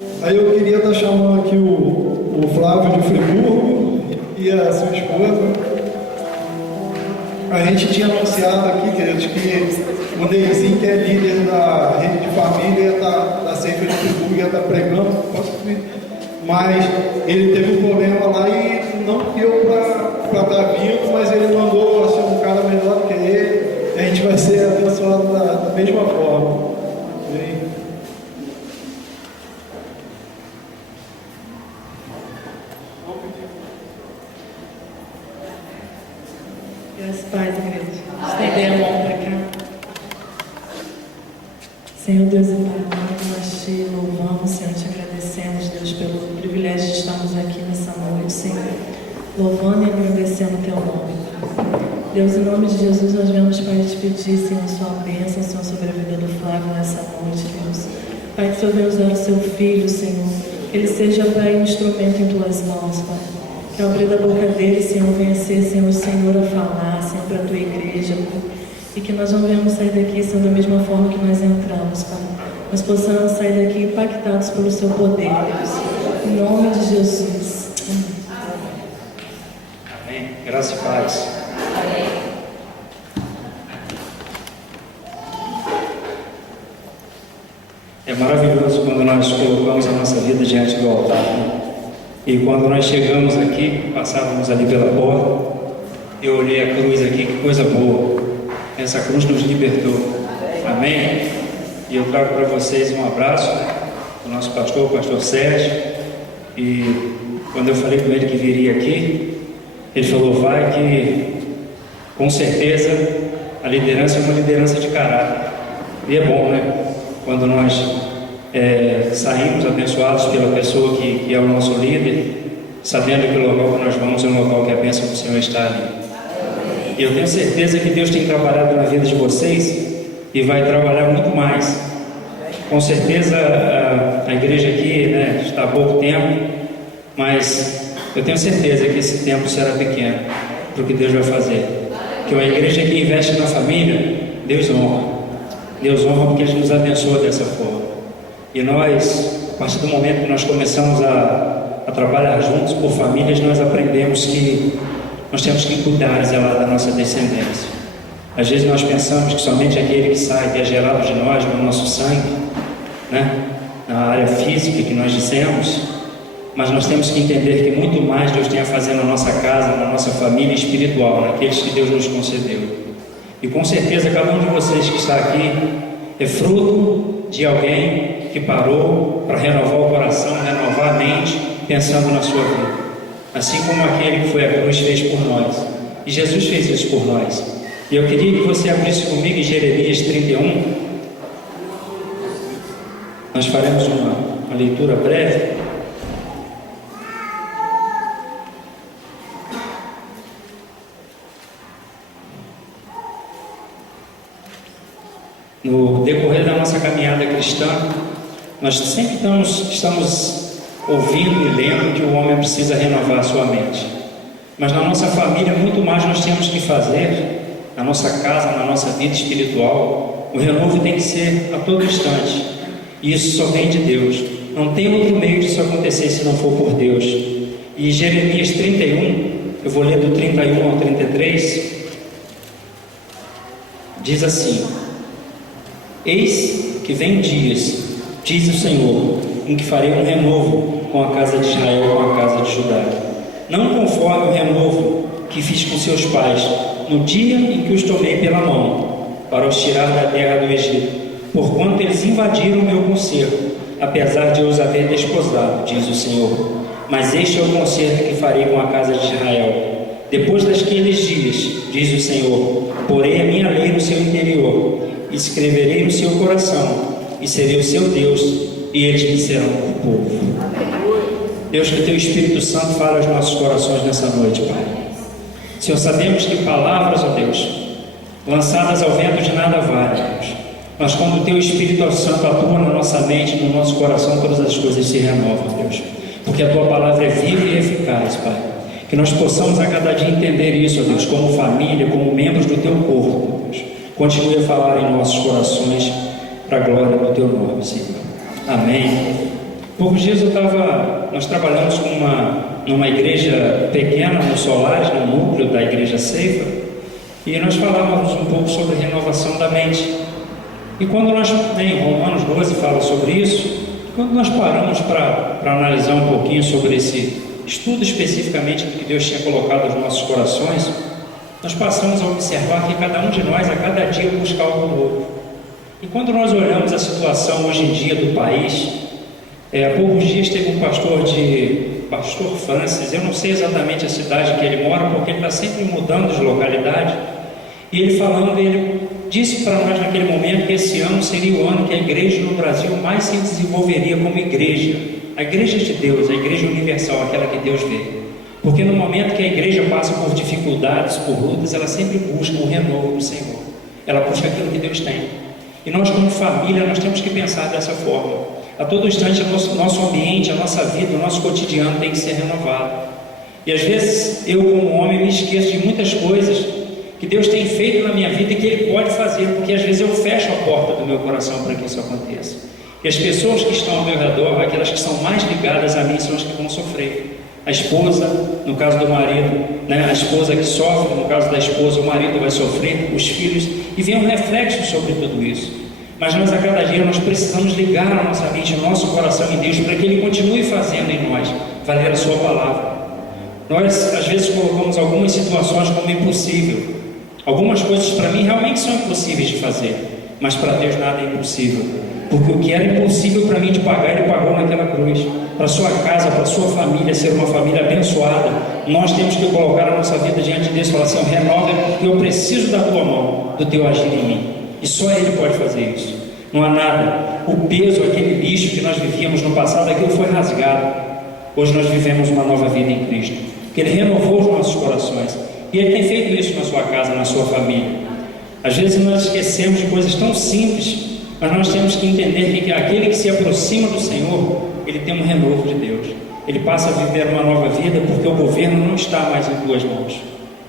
Aí eu queria estar chamando aqui o Flávio de Friburgo e a sua esposa. A gente tinha anunciado aqui, queridos, que o Neizinho, que é líder da rede de família, ia estar, da Ceifa de Friburgo, ia estar pregando, mas ele teve um problema lá e não deu para estar vindo, mas ele mandou assim, um cara melhor do que ele. A gente vai ser abençoado da mesma forma. Graças a Deus, igreja. Estender a mão para cá. Senhor Deus e Pai, nós te louvamos, Senhor, te agradecemos, Deus, pelo privilégio de estarmos aqui nessa noite, Senhor, louvando e agradecendo o Teu nome. Deus, em nome de Jesus, nós vamos, Pai, te pedir, Senhor, a Sua bênção, Senhor, sobre a vida do Flávio nessa noite, Deus. Pai, que o Senhor Deus dá o Seu filho, Senhor, que ele seja, Pai, um instrumento em Tuas mãos, Pai. Que ao abrir da boca dele, Senhor, venha ser, Senhor, o Senhor a falar, Senhor, para a Tua igreja, Pai. E que nós não venhamos sair daqui, Senhor, da mesma forma que nós entramos, Pai. Nós possamos sair daqui impactados pelo Seu poder, Deus. Em nome de Jesus. Amém. Graça e paz. É maravilhoso quando nós colocamos a nossa vida diante do altar, né? E quando nós chegamos aqui, passávamos ali pela porta, eu olhei a cruz aqui, que coisa boa. Essa cruz nos libertou. Amém? E eu trago para vocês um abraço do nosso pastor, o pastor Sérgio. E quando eu falei com ele que viria aqui, ele falou, vai que com certeza a liderança é uma liderança de caráter. E é bom, né? Quando nós saímos abençoados pela pessoa que é o nosso líder, sabendo que o local que nós vamos é um local que a bênção do Senhor está ali. E eu tenho certeza que Deus tem trabalhado na vida de vocês e vai trabalhar muito mais. Com certeza a igreja aqui, né, está há pouco tempo, mas eu tenho certeza que esse tempo será pequeno para o que Deus vai fazer. Que uma igreja que investe na família, Deus honra. Deus honra porque Ele nos abençoa dessa forma. E nós, a partir do momento que nós começamos a trabalhar juntos por famílias, nós aprendemos que nós temos que cuidar e zelar da nossa descendência. Às vezes nós pensamos que somente aquele que sai, que é gerado de nós, no nosso sangue, né? Na área física que nós dissemos, mas nós temos que entender que muito mais Deus tem a fazer na nossa casa, na nossa família espiritual, naqueles que Deus nos concedeu. E com certeza cada um de vocês que está aqui é fruto de alguém que parou para renovar o coração, renovar a mente, pensando na sua vida. Assim como aquele que foi à cruz fez por nós. E Jesus fez isso por nós. E eu queria que você abrisse comigo em Jeremias 31. Nós faremos uma leitura breve. No decorrer da nossa caminhada cristã, nós sempre estamos ouvindo e lendo que o homem precisa renovar a sua mente. Mas na nossa família, muito mais nós temos que fazer, na nossa casa, na nossa vida espiritual. O renovo tem que ser a todo instante. E isso só vem de Deus. Não tem outro meio disso acontecer se não for por Deus. E Jeremias 31, eu vou ler do 31 ao 33, diz assim: Eis que vem dias, diz o Senhor, em que farei um renovo com a casa de Israel, com a casa de Judá, não conforme o renovo que fiz com seus pais, no dia em que os tomei pela mão, para os tirar da terra do Egito, porquanto eles invadiram o meu concerto, apesar de eu os haver desposado, diz o Senhor. Mas este é o concerto que farei com a casa de Israel. Depois daqueles dias, diz o Senhor, porei a minha lei no seu interior, escreverei no seu coração, e serei o seu Deus, e eles me serão o povo. Deus, que Teu Espírito Santo fale aos nossos corações nessa noite, Pai. Senhor, sabemos que palavras, ó Deus, lançadas ao vento de nada valem, Deus. Mas quando o Teu Espírito Santo atua na nossa mente, no nosso coração, todas as coisas se renovam, Deus. Porque a Tua palavra é viva e eficaz, Pai. Que nós possamos a cada dia entender isso, ó Deus, como família, como membros do Teu corpo, Deus. Continue a falar em nossos corações, para a glória do Teu nome, Senhor. Amém Poucos dias nós trabalhamos numa igreja pequena, no Solares, no núcleo da igreja Ceifa, e nós falávamos um pouco sobre renovação da mente. E quando nós, em Romanos 12 fala sobre isso, quando nós paramos para analisar um pouquinho sobre esse estudo especificamente que Deus tinha colocado nos nossos corações, nós passamos a observar que cada um de nós, a cada dia, busca algo novo. E quando nós olhamos a situação hoje em dia do país, há poucos dias teve um pastor Francis, eu não sei exatamente a cidade que ele mora, porque ele está sempre mudando de localidade, e ele disse para nós naquele momento que esse ano seria o ano que a igreja no Brasil mais se desenvolveria como igreja, a igreja de Deus, a igreja universal, aquela que Deus vê. Porque no momento que a igreja passa por dificuldades, por lutas, ela sempre busca o renovo do Senhor, ela busca aquilo que Deus tem. E nós, como família, nós temos que pensar dessa forma. A todo instante, o nosso ambiente, a nossa vida, o nosso cotidiano tem que ser renovado. E às vezes, eu como homem me esqueço de muitas coisas que Deus tem feito na minha vida e que Ele pode fazer, porque às vezes eu fecho a porta do meu coração para que isso aconteça. E as pessoas que estão ao meu redor, aquelas que são mais ligadas a mim, são as que vão sofrer. A esposa, no caso do marido, né? A esposa que sofre, no caso da esposa, o marido vai sofrer, os filhos, e vem um reflexo sobre tudo isso. Mas nós, a cada dia, nós precisamos ligar a nossa mente, o nosso coração em Deus, para que Ele continue fazendo em nós valer a Sua palavra. Nós, às vezes, colocamos algumas situações como impossível. Algumas coisas para mim realmente são impossíveis de fazer, mas para Deus nada é impossível, porque o que era impossível para mim de pagar, Ele pagou naquela cruz. Para a sua casa, para a sua família ser uma família abençoada, nós temos que colocar a nossa vida diante de Deus e falar assim: renova, porque eu preciso da tua mão, do teu agir em mim, e só Ele pode fazer isso. Não há nada. O peso, aquele lixo que nós vivíamos no passado, aquilo foi rasgado. Hoje nós vivemos uma nova vida em Cristo, porque Ele renovou os nossos corações, e Ele tem feito isso na sua casa, na sua família. Às vezes nós esquecemos de coisas tão simples, mas nós temos que entender que aquele que se aproxima do Senhor, ele tem um renovo de Deus. Ele passa a viver uma nova vida, porque o governo não está mais em tuas mãos.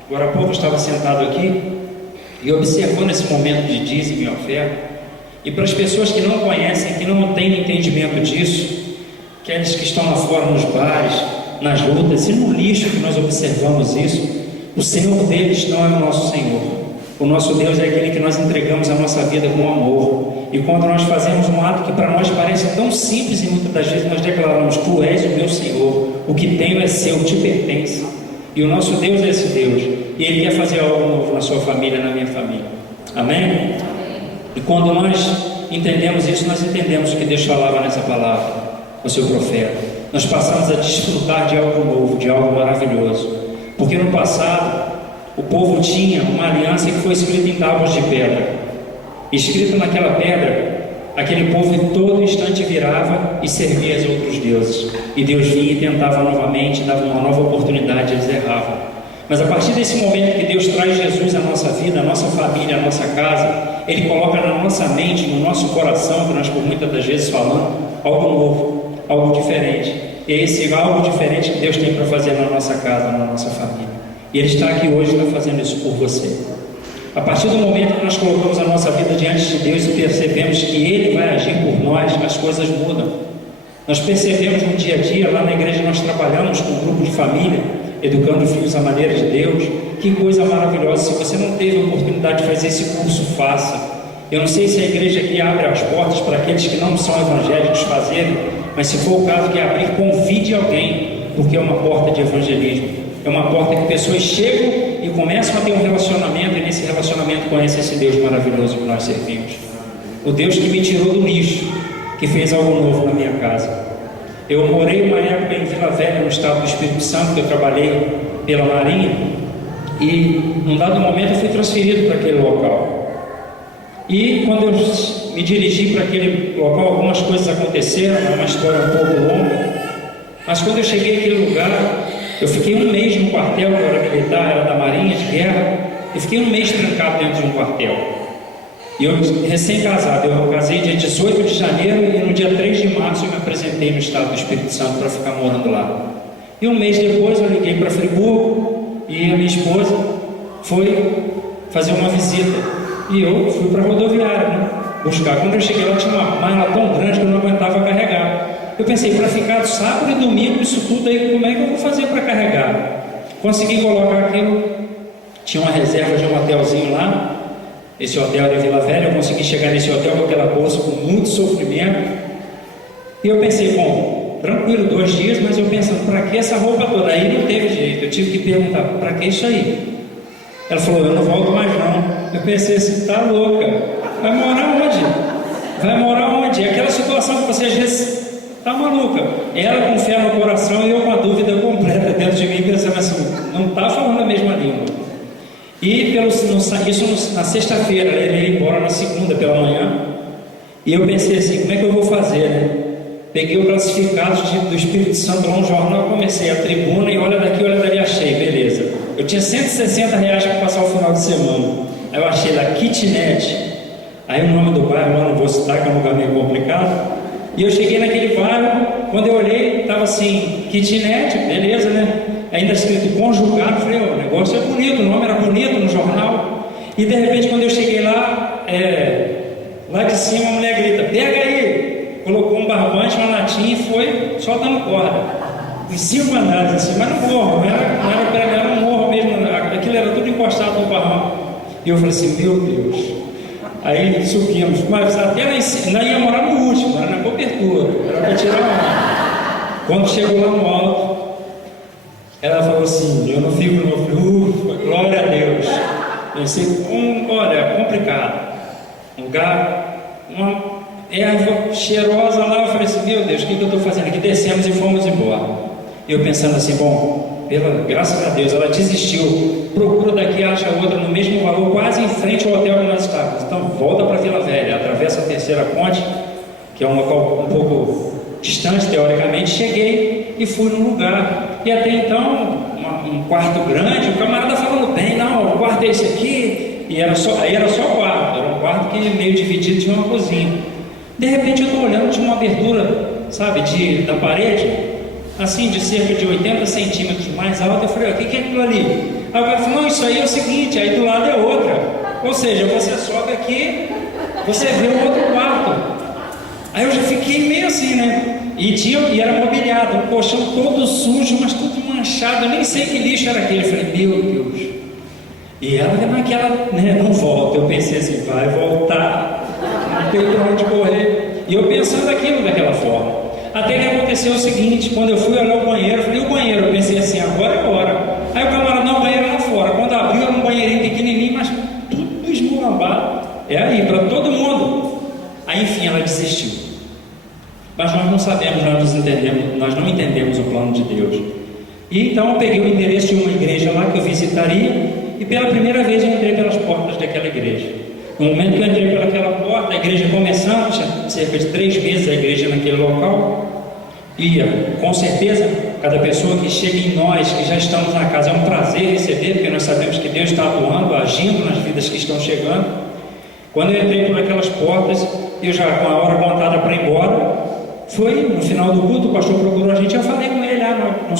Agora há pouco eu estava sentado aqui e observando esse momento de dízimo e oferta, e para as pessoas que não conhecem, que não têm entendimento disso, aqueles que estão lá fora nos bares, nas lutas e no lixo que nós observamos isso, o Senhor deles não é o nosso Senhor. O nosso Deus é aquele que nós entregamos a nossa vida com amor. E quando nós fazemos um ato que para nós parece tão simples, e muitas das vezes nós declaramos: Tu és o meu Senhor, o que tenho é seu, te pertence. E o nosso Deus é esse Deus, e Ele quer fazer algo novo na sua família, na minha família. Amém? E quando nós entendemos isso, nós entendemos o que Deus falava nessa palavra, o seu profeta. Nós passamos a desfrutar de algo novo, de algo maravilhoso. Porque no passado, o povo tinha uma aliança que foi escrita em tábuas de pedra. Escrito naquela pedra, aquele povo em todo instante virava e servia aos outros deuses. E Deus vinha e tentava novamente, dava uma nova oportunidade, eles erravam. Mas a partir desse momento que Deus traz Jesus à nossa vida, à nossa família, à nossa casa, Ele coloca na nossa mente, no nosso coração, que nós por muitas das vezes falamos, algo novo, algo diferente. E é esse algo diferente que Deus tem para fazer na nossa casa, na nossa família. E Ele está aqui hoje, está fazendo isso por você. A partir do momento que nós colocamos a nossa vida diante de Deus e percebemos que Ele vai agir por nós, as coisas mudam. Nós percebemos no dia a dia, lá na igreja nós trabalhamos com um grupo de família, educando filhos à maneira de Deus. Que coisa maravilhosa! Se você não teve a oportunidade de fazer esse curso, faça. Eu não sei se a igreja aqui abre as portas para aqueles que não são evangélicos fazerem, mas se for o caso de abrir, convide alguém, porque é uma porta de evangelismo. É uma porta que pessoas chegam e começam a ter um relacionamento, e nesse relacionamento conhecem esse Deus maravilhoso que nós servimos. O Deus que me tirou do lixo, que fez algo novo na minha casa. Eu morei uma época em Vila Velha, no estado do Espírito Santo, que eu trabalhei pela Marinha, e num dado momento eu fui transferido para aquele local. E quando eu me dirigi para aquele local, algumas coisas aconteceram, é uma história um pouco longa, mas quando eu cheguei naquele lugar, eu fiquei um mês no quartel, que eu era militar, era da Marinha de Guerra, e fiquei um mês trancado dentro de um quartel. E eu, recém-casado, eu casei dia 18 de janeiro e no dia 3 de março eu me apresentei no estado do Espírito Santo para ficar morando lá. E um mês depois eu liguei para Friburgo e a minha esposa foi fazer uma visita. E eu fui para a rodoviária, né, buscar. Quando eu cheguei lá, tinha uma mala tão grande que eu não aguentava carregar. Eu pensei, para ficar sábado e domingo, isso tudo aí, como é que eu vou fazer para carregar? Consegui colocar aquilo, tinha uma reserva de um hotelzinho lá, esse hotel era em Vila Velha, eu consegui chegar nesse hotel com aquela bolsa com muito sofrimento, e eu pensei, bom, tranquilo, 2 dias, mas eu pensando, para que essa roupa toda? Aí não teve jeito, eu tive que perguntar, para que isso aí? Ela falou, eu não volto mais não. Eu pensei assim, tá louca, vai morar onde? Vai morar onde? Aquela situação que você às vezes tá maluca. Ela com fé no coração e eu com a dúvida completa dentro de mim, pensando assim, não tá falando a mesma língua. E isso na sexta-feira, ele ia embora na segunda pela manhã, e eu pensei assim, como é que eu vou fazer, né? Peguei o classificado do Espírito Santo lá no jornal, comecei a tribuna e olha daqui, olha dali, achei, beleza. Eu tinha R$160 para passar o final de semana. Aí eu achei lá, kitnet. Aí o nome do bairro, eu não vou citar, que é um lugar meio complicado. E eu cheguei naquele bairro, quando eu olhei, estava assim, kitnet, beleza, né? Ainda escrito conjugado, falei, o negócio é bonito, o nome era bonito no jornal. E de repente, quando eu cheguei lá, lá de cima a mulher grita, pega aí! Colocou um barbante, uma latinha e foi só dando corda. Em 5 andares assim, mas no morro, não era um morro mesmo, aquilo era tudo encostado no barranco. E eu falei assim, meu Deus. Aí subimos, mas até lá em cima, ia morar no último, era na cobertura, era para tirar uma. Quando chegou lá no alto, ela falou assim, eu não fico no frio, glória a Deus. Pensei, olha, complicado. Um lugar, uma erva cheirosa lá, eu falei assim, meu Deus, o que eu estou fazendo aqui? Descemos e fomos embora. E eu pensando assim, bom, graças a Deus, ela desistiu, procura daqui, acha outra no mesmo valor, quase em frente ao hotel que nós estávamos. Então volta para Vila Velha, atravessa a terceira ponte, que é um local um pouco distante teoricamente, cheguei e fui num lugar. E até então, um quarto grande, o camarada falando bem, não, o quarto é esse aqui, e aí era só quarto, era um quarto que meio dividido, tinha uma cozinha. De repente eu estou olhando, tinha uma abertura, sabe, da parede, assim, de cerca de 80 centímetros mais alta. Eu falei, o que é aquilo ali? Aí o cara falou, não, isso aí é o seguinte, aí do lado é outra. Ou seja, você sobe aqui, você vê o outro quarto. Aí eu já fiquei meio assim, né? E era mobiliado, um colchão todo sujo, mas tudo manchado, eu nem sei que lixo era aquele. Eu falei, meu Deus. E ela naquela, né, não volta. Eu pensei assim, vai voltar, não tem para onde correr. E eu pensando aquilo daquela forma. Até que aconteceu o seguinte, quando eu fui olhar o banheiro, eu falei, o banheiro? Eu pensei assim, agora é a hora. Aí o camarada, não, o banheiro lá fora. Quando abriu, era um banheirinho pequenininho, mas tudo esmurrambado. É aí, para todo mundo. Aí, enfim, ela desistiu. Mas nós não sabemos, nós não entendemos o plano de Deus. E então eu peguei o endereço de uma igreja lá que eu visitaria, e pela primeira vez eu entrei pelas portas daquela igreja. No momento que eu entrei pelaquela porta, a igreja começando, tinha cerca de 3 meses a igreja naquele local, e com certeza, cada pessoa que chega em nós, que já estamos na casa, é um prazer receber, porque nós sabemos que Deus está atuando, agindo nas vidas que estão chegando. Quando eu entrei por aquelas portas, eu já com a hora contada para ir embora, foi no final do culto, o pastor procurou a gente, eu falei com ele, nós não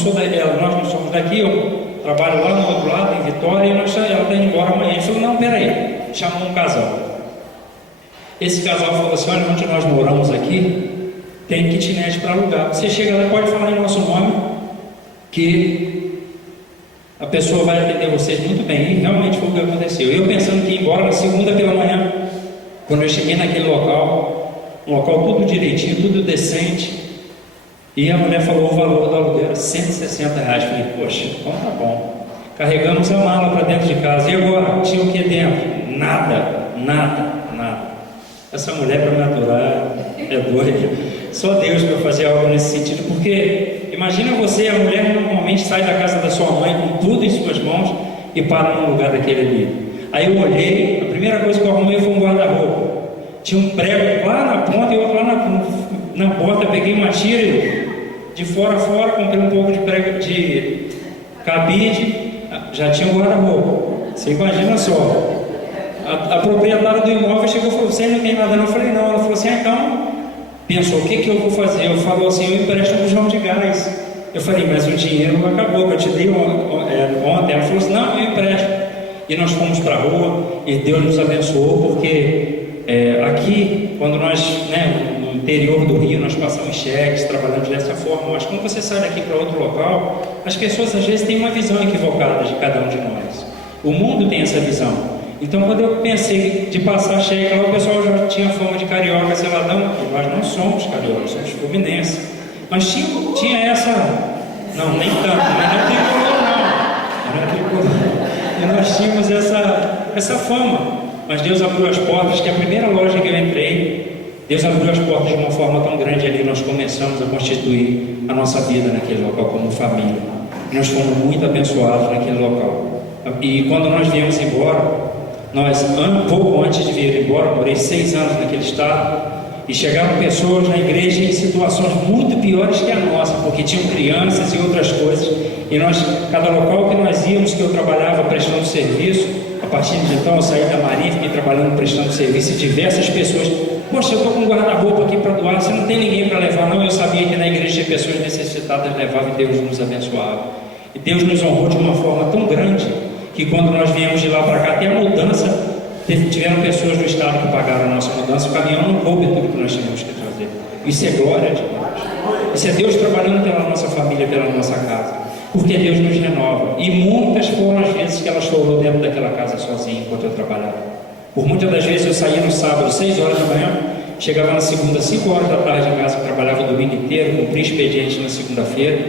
somos daqui, eu trabalho lá no outro lado, em Vitória, e ela está indo embora amanhã. Ele falou, não, peraí, chamou um casal. Esse casal falou assim, olha, onde nós moramos aqui, tem kitnet para alugar. Você chega lá, pode falar em nosso nome, que a pessoa vai atender vocês muito bem. E realmente foi o que aconteceu. Eu pensando que ia embora na segunda pela manhã, quando eu cheguei naquele local, um local tudo direitinho, tudo decente, e a mulher falou o valor do aluguel era R$160. Falei, poxa, então tá bom. Carregamos a mala para dentro de casa. E agora? Tinha o que dentro? Nada. Essa mulher para me aturar é doida. Só Deus para fazer algo nesse sentido. Porque imagina você, a mulher normalmente sai da casa da sua mãe com tudo em suas mãos e para num lugar daquele ali. Aí eu olhei, a primeira coisa que eu arrumei foi um guarda-roupa. Tinha um prego lá na ponta e outro lá na porta. Peguei uma tira de fora a fora, comprei um pouco de prego de cabide, já tinha um guarda-roupa. Você imagina só. A proprietária do imóvel chegou e falou, você não tem nada não? Eu falei, não. Ela falou assim, então, pensou, o que eu vou fazer? Eu falei assim, eu empresto um bujão de gás. Eu falei, mas o dinheiro acabou, que eu te dei ontem. Ela falou assim, não, eu empresto. E nós fomos para a rua, e Deus nos abençoou, porque aqui, quando nós, interior do Rio, nós passamos cheques, trabalhamos dessa forma, mas quando você sai daqui para outro local, as pessoas às vezes têm uma visão equivocada de cada um de nós. O mundo tem essa visão. Então, quando eu pensei de passar cheque lá, o pessoal já tinha fama de carioca, seladão. Nós não somos cariocas, somos fluminenses. Mas tinha essa... Não, nem tanto, mas não tricolor não. Não é tricolor. E nós tínhamos essa fama. Mas Deus abriu as portas, que a primeira loja que eu entrei, Deus abriu as portas de uma forma tão grande ali, nós começamos a constituir a nossa vida naquele local como família. Nós fomos muito abençoados naquele local. E quando nós viemos embora, pouco antes de vir embora, morei 6 anos naquele estado, e chegaram pessoas na igreja em situações muito piores que a nossa, porque tinham crianças e outras coisas, e cada local que nós íamos, que eu trabalhava prestando serviço, a partir de então eu saí da Marinha, fiquei trabalhando prestando serviço, e diversas pessoas, poxa, eu estou com um guarda-roupa aqui para doar, você não tem ninguém para levar? Não, eu sabia que na igreja tinha pessoas necessitadas, levavam, e Deus nos abençoava, e Deus nos honrou de uma forma tão grande, que quando nós viemos de lá para cá, até a mudança, tiveram pessoas do estado que pagaram a nossa mudança, o caminhão não coube tudo que nós tínhamos que trazer. Isso é glória de Deus. Isso é Deus trabalhando pela nossa família, pela nossa casa. Porque Deus nos renova. E muitas foram as vezes que ela chorou dentro daquela casa sozinha enquanto eu trabalhava. Por muitas das vezes eu saía no sábado, 6 horas da manhã, chegava na segunda, 5 horas da tarde em casa, trabalhava o domingo inteiro, cumpria expediente na segunda-feira,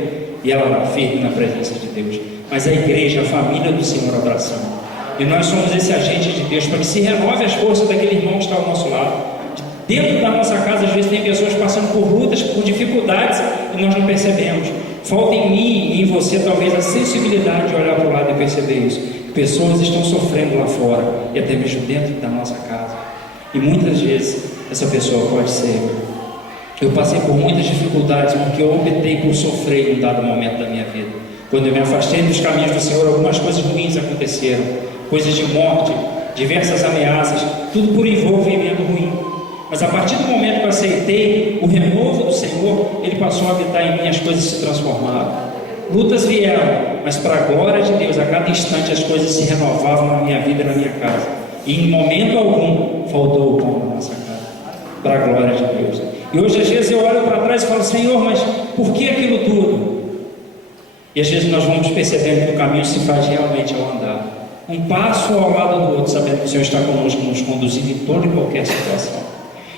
e ela lá firme na presença de Deus. Mas a igreja, a família do Senhor abraçando. E nós somos esse agente de Deus para que se renove as forças daquele irmão que está ao nosso lado. Dentro da nossa casa, às vezes, tem pessoas passando por lutas, por dificuldades, e nós não percebemos. Falta em mim e em você, talvez, a sensibilidade de olhar para o lado e perceber isso. Pessoas estão sofrendo lá fora, e até mesmo dentro da nossa casa. E muitas vezes, essa pessoa pode ser eu. Eu passei por muitas dificuldades, porque eu optei por sofrer em um dado momento da minha vida. Quando eu me afastei dos caminhos do Senhor, algumas coisas ruins aconteceram. Coisas de morte, diversas ameaças, tudo por envolvimento ruim. Mas a partir do momento que eu aceitei o renovo do Senhor, Ele passou a habitar em mim, as coisas se transformaram. Lutas vieram, mas para a glória de Deus, a cada instante as coisas se renovavam na minha vida e na minha casa. E em momento algum faltou o pão na nossa casa, para a glória de Deus. E hoje às vezes eu olho para trás e falo, Senhor, mas por que aquilo tudo? E às vezes nós vamos percebendo que o caminho se faz realmente ao andar. Um passo ao lado do outro, sabendo que o Senhor está conosco, nos conduzindo em toda e qualquer situação.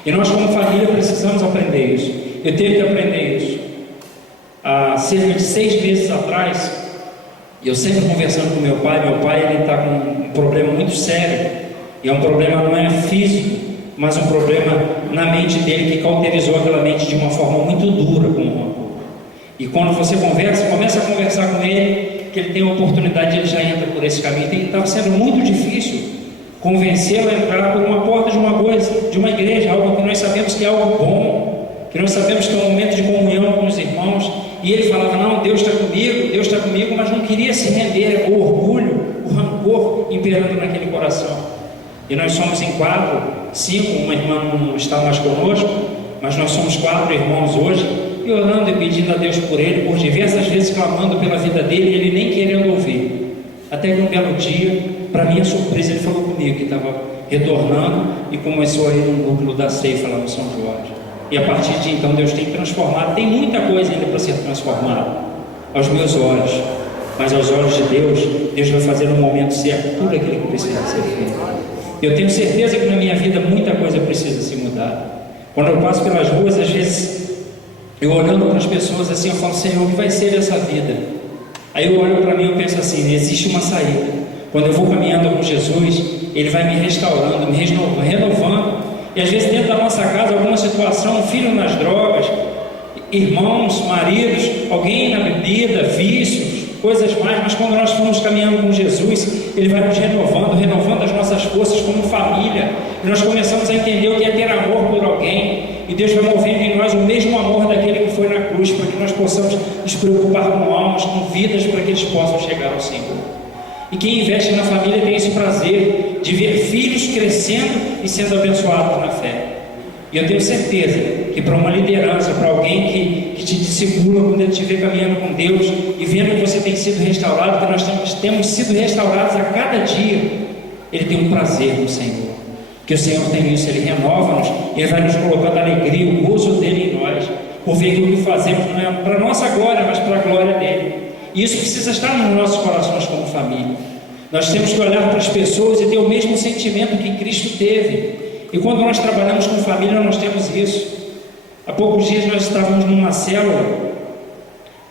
E nós, como família, precisamos aprender isso. Eu tive que aprender isso. Há cerca de 6 meses atrás, eu sempre conversando com meu pai ele está com um problema muito sério. E é um problema não é físico, mas um problema na mente dele, que cauterizou aquela mente de uma forma muito dura com o rancor. E quando você começa a conversar com ele, que ele tem a oportunidade, ele já entra por esse caminho. Estava sendo muito difícil convencê-lo a entrar por uma porta de uma coisa, de uma igreja, algo que nós sabemos que é algo bom, que nós sabemos que é um momento de comunhão com os irmãos. E ele falava, não, Deus está comigo, mas não queria se render ao orgulho, o rancor imperando naquele coração. E nós somos em 4, 5, uma irmã não está mais conosco, mas nós somos 4 irmãos hoje, e orando e pedindo a Deus por ele, por diversas vezes clamando pela vida dele, e ele nem querendo ouvir. Até que um belo dia, para minha surpresa, ele falou comigo que estava retornando e começou a ir no núcleo da Ceifa lá no São Jorge. E a partir de então Deus tem transformado, tem muita coisa ainda para ser transformada aos meus olhos, mas aos olhos de Deus, Deus vai fazer no momento certo tudo aquilo que precisa ser feito. Eu tenho certeza que na minha vida muita coisa precisa se mudar. Quando eu passo pelas ruas, às vezes eu olhando para as pessoas assim, eu falo, Senhor, o que vai ser dessa vida? Aí eu olho para mim e penso assim, existe uma saída. Quando eu vou caminhando com Jesus, Ele vai me restaurando, me renovando. E às vezes dentro da nossa casa, alguma situação, um filho nas drogas, irmãos, maridos, alguém na bebida, vícios, coisas mais, mas quando nós formos caminhando com Jesus, Ele vai nos renovando as nossas forças como família, e nós começamos a entender o que é ter amor por alguém, e Deus vai movendo em nós o mesmo amor daquele que foi na cruz, para que nós possamos nos preocupar com almas, com vidas, para que eles possam chegar ao Senhor. E quem investe na família tem esse prazer de ver filhos crescendo e sendo abençoados na fé. E eu tenho certeza que para uma liderança, para alguém que te discipula quando ele te vê caminhando com Deus e vendo que você tem sido restaurado, que nós temos sido restaurados a cada dia, ele tem um prazer no Senhor. que o Senhor tem isso, Ele renova-nos, Ele vai nos colocando a alegria, o gozo dEle em nós, por ver que o que fazemos não é para a nossa glória, mas para a glória dEle. E isso precisa estar nos nossos corações como família. Nós temos que olhar para as pessoas e ter o mesmo sentimento que Cristo teve. E quando nós trabalhamos com família, nós temos isso. Há poucos dias nós estávamos numa célula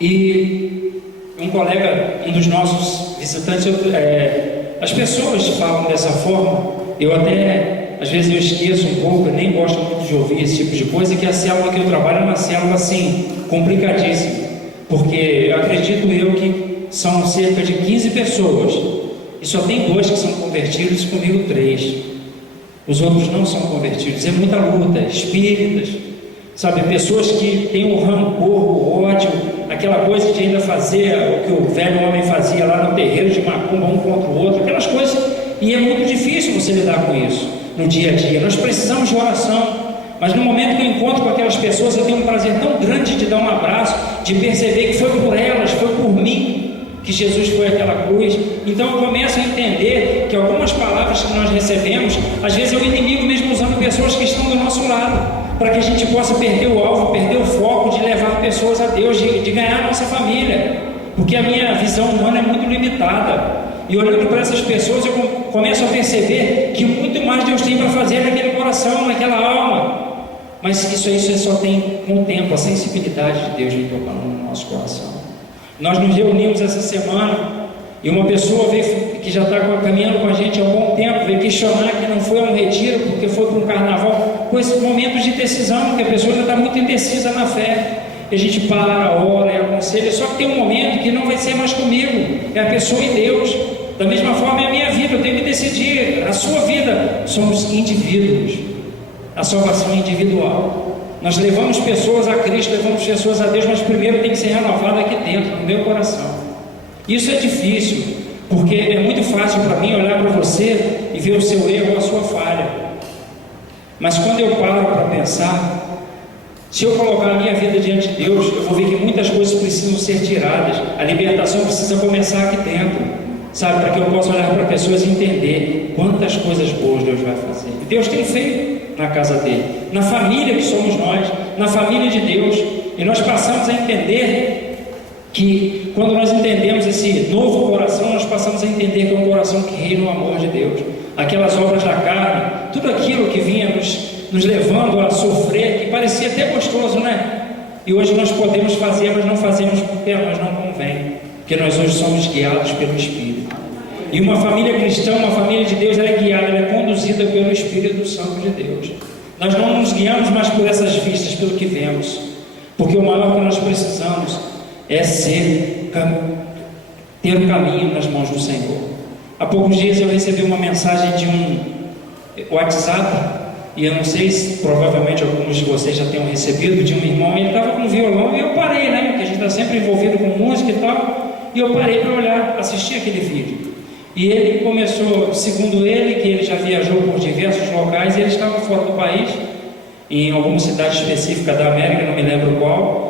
e um colega, um dos nossos visitantes, as pessoas falam dessa forma, eu até, às vezes eu esqueço um pouco, eu nem gosto muito de ouvir esse tipo de coisa, que a célula que eu trabalho é uma célula assim, complicadíssima, porque eu acredito que são cerca de 15 pessoas, e só tem 2 que são convertidos, comigo 3, os outros não são convertidos, é muita luta, espíritas, sabe, pessoas que têm o rancor, o ódio, aquela coisa de ainda fazer o que o velho homem fazia lá no terreiro de macumba, um contra o outro, aquelas coisas, e é muito difícil você lidar com isso no dia a dia. Nós precisamos de oração, mas no momento que eu encontro com aquelas pessoas, eu tenho um prazer tão grande de dar um abraço, de perceber que foi por elas, foi por mim que Jesus foi aquela cruz. Então eu começo a entender que algumas palavras que nós recebemos, às vezes é o inimigo mesmo usando pessoas que estão do nosso lado, para que a gente possa perder o alvo, perder o foco de levar pessoas a Deus, de ganhar a nossa família, porque a minha visão humana é muito limitada, e olhando para essas pessoas eu começo a perceber que muito mais Deus tem para fazer naquele coração, naquela alma, mas isso só tem com o tempo, a sensibilidade de Deus vem tocando no nosso coração. Nós nos reunimos essa semana, e uma pessoa veio, que já está caminhando com a gente há um bom tempo, veio questionar que não foi a um retiro, porque foi para um carnaval, com esses momentos de decisão, que a pessoa já está muito indecisa na fé, e a gente para, ora e aconselha, só que tem um momento que não vai ser mais comigo, é a pessoa e Deus. Da mesma forma é a minha vida, eu tenho que decidir, a sua vida, somos indivíduos, a salvação é individual. Nós levamos pessoas a Cristo, levamos pessoas a Deus, mas primeiro tem que ser renovado aqui dentro, no meu coração. Isso é difícil, porque é muito fácil para mim olhar para você e ver o seu erro ou a sua falha. Mas quando eu paro para pensar, se eu colocar a minha vida diante de Deus, eu vou ver que muitas coisas precisam ser tiradas. A libertação precisa começar aqui dentro, sabe? Para que eu possa olhar para pessoas e entender quantas coisas boas Deus vai fazer. E Deus tem feito na casa dele, na família que somos nós, na família de Deus. E nós passamos a entender que quando nós entendemos esse novo coração, nós passamos a entender que é um coração que reina o amor de Deus. Aquelas obras da carne, tudo aquilo que vinha nos levando a sofrer, que parecia até gostoso, né? E hoje nós podemos fazer, mas não fazemos porque a nós não convém, porque nós hoje somos guiados pelo Espírito. E uma família cristã, uma família de Deus, ela é guiada, ela é conduzida pelo Espírito Santo de Deus. Nós não nos guiamos mais por essas vistas, pelo que vemos, porque o maior que nós precisamos é ter o caminho nas mãos do Senhor. Há poucos dias eu recebi uma mensagem de um WhatsApp, e eu não sei se provavelmente alguns de vocês já tenham recebido, de um irmão. Ele estava com violão e eu parei, né? Porque a gente está sempre envolvido com música e tal, e eu parei para olhar, assistir aquele vídeo. E ele começou, segundo ele, que ele já viajou por diversos locais, e ele estava fora do país, em alguma cidade específica da América, não me lembro qual,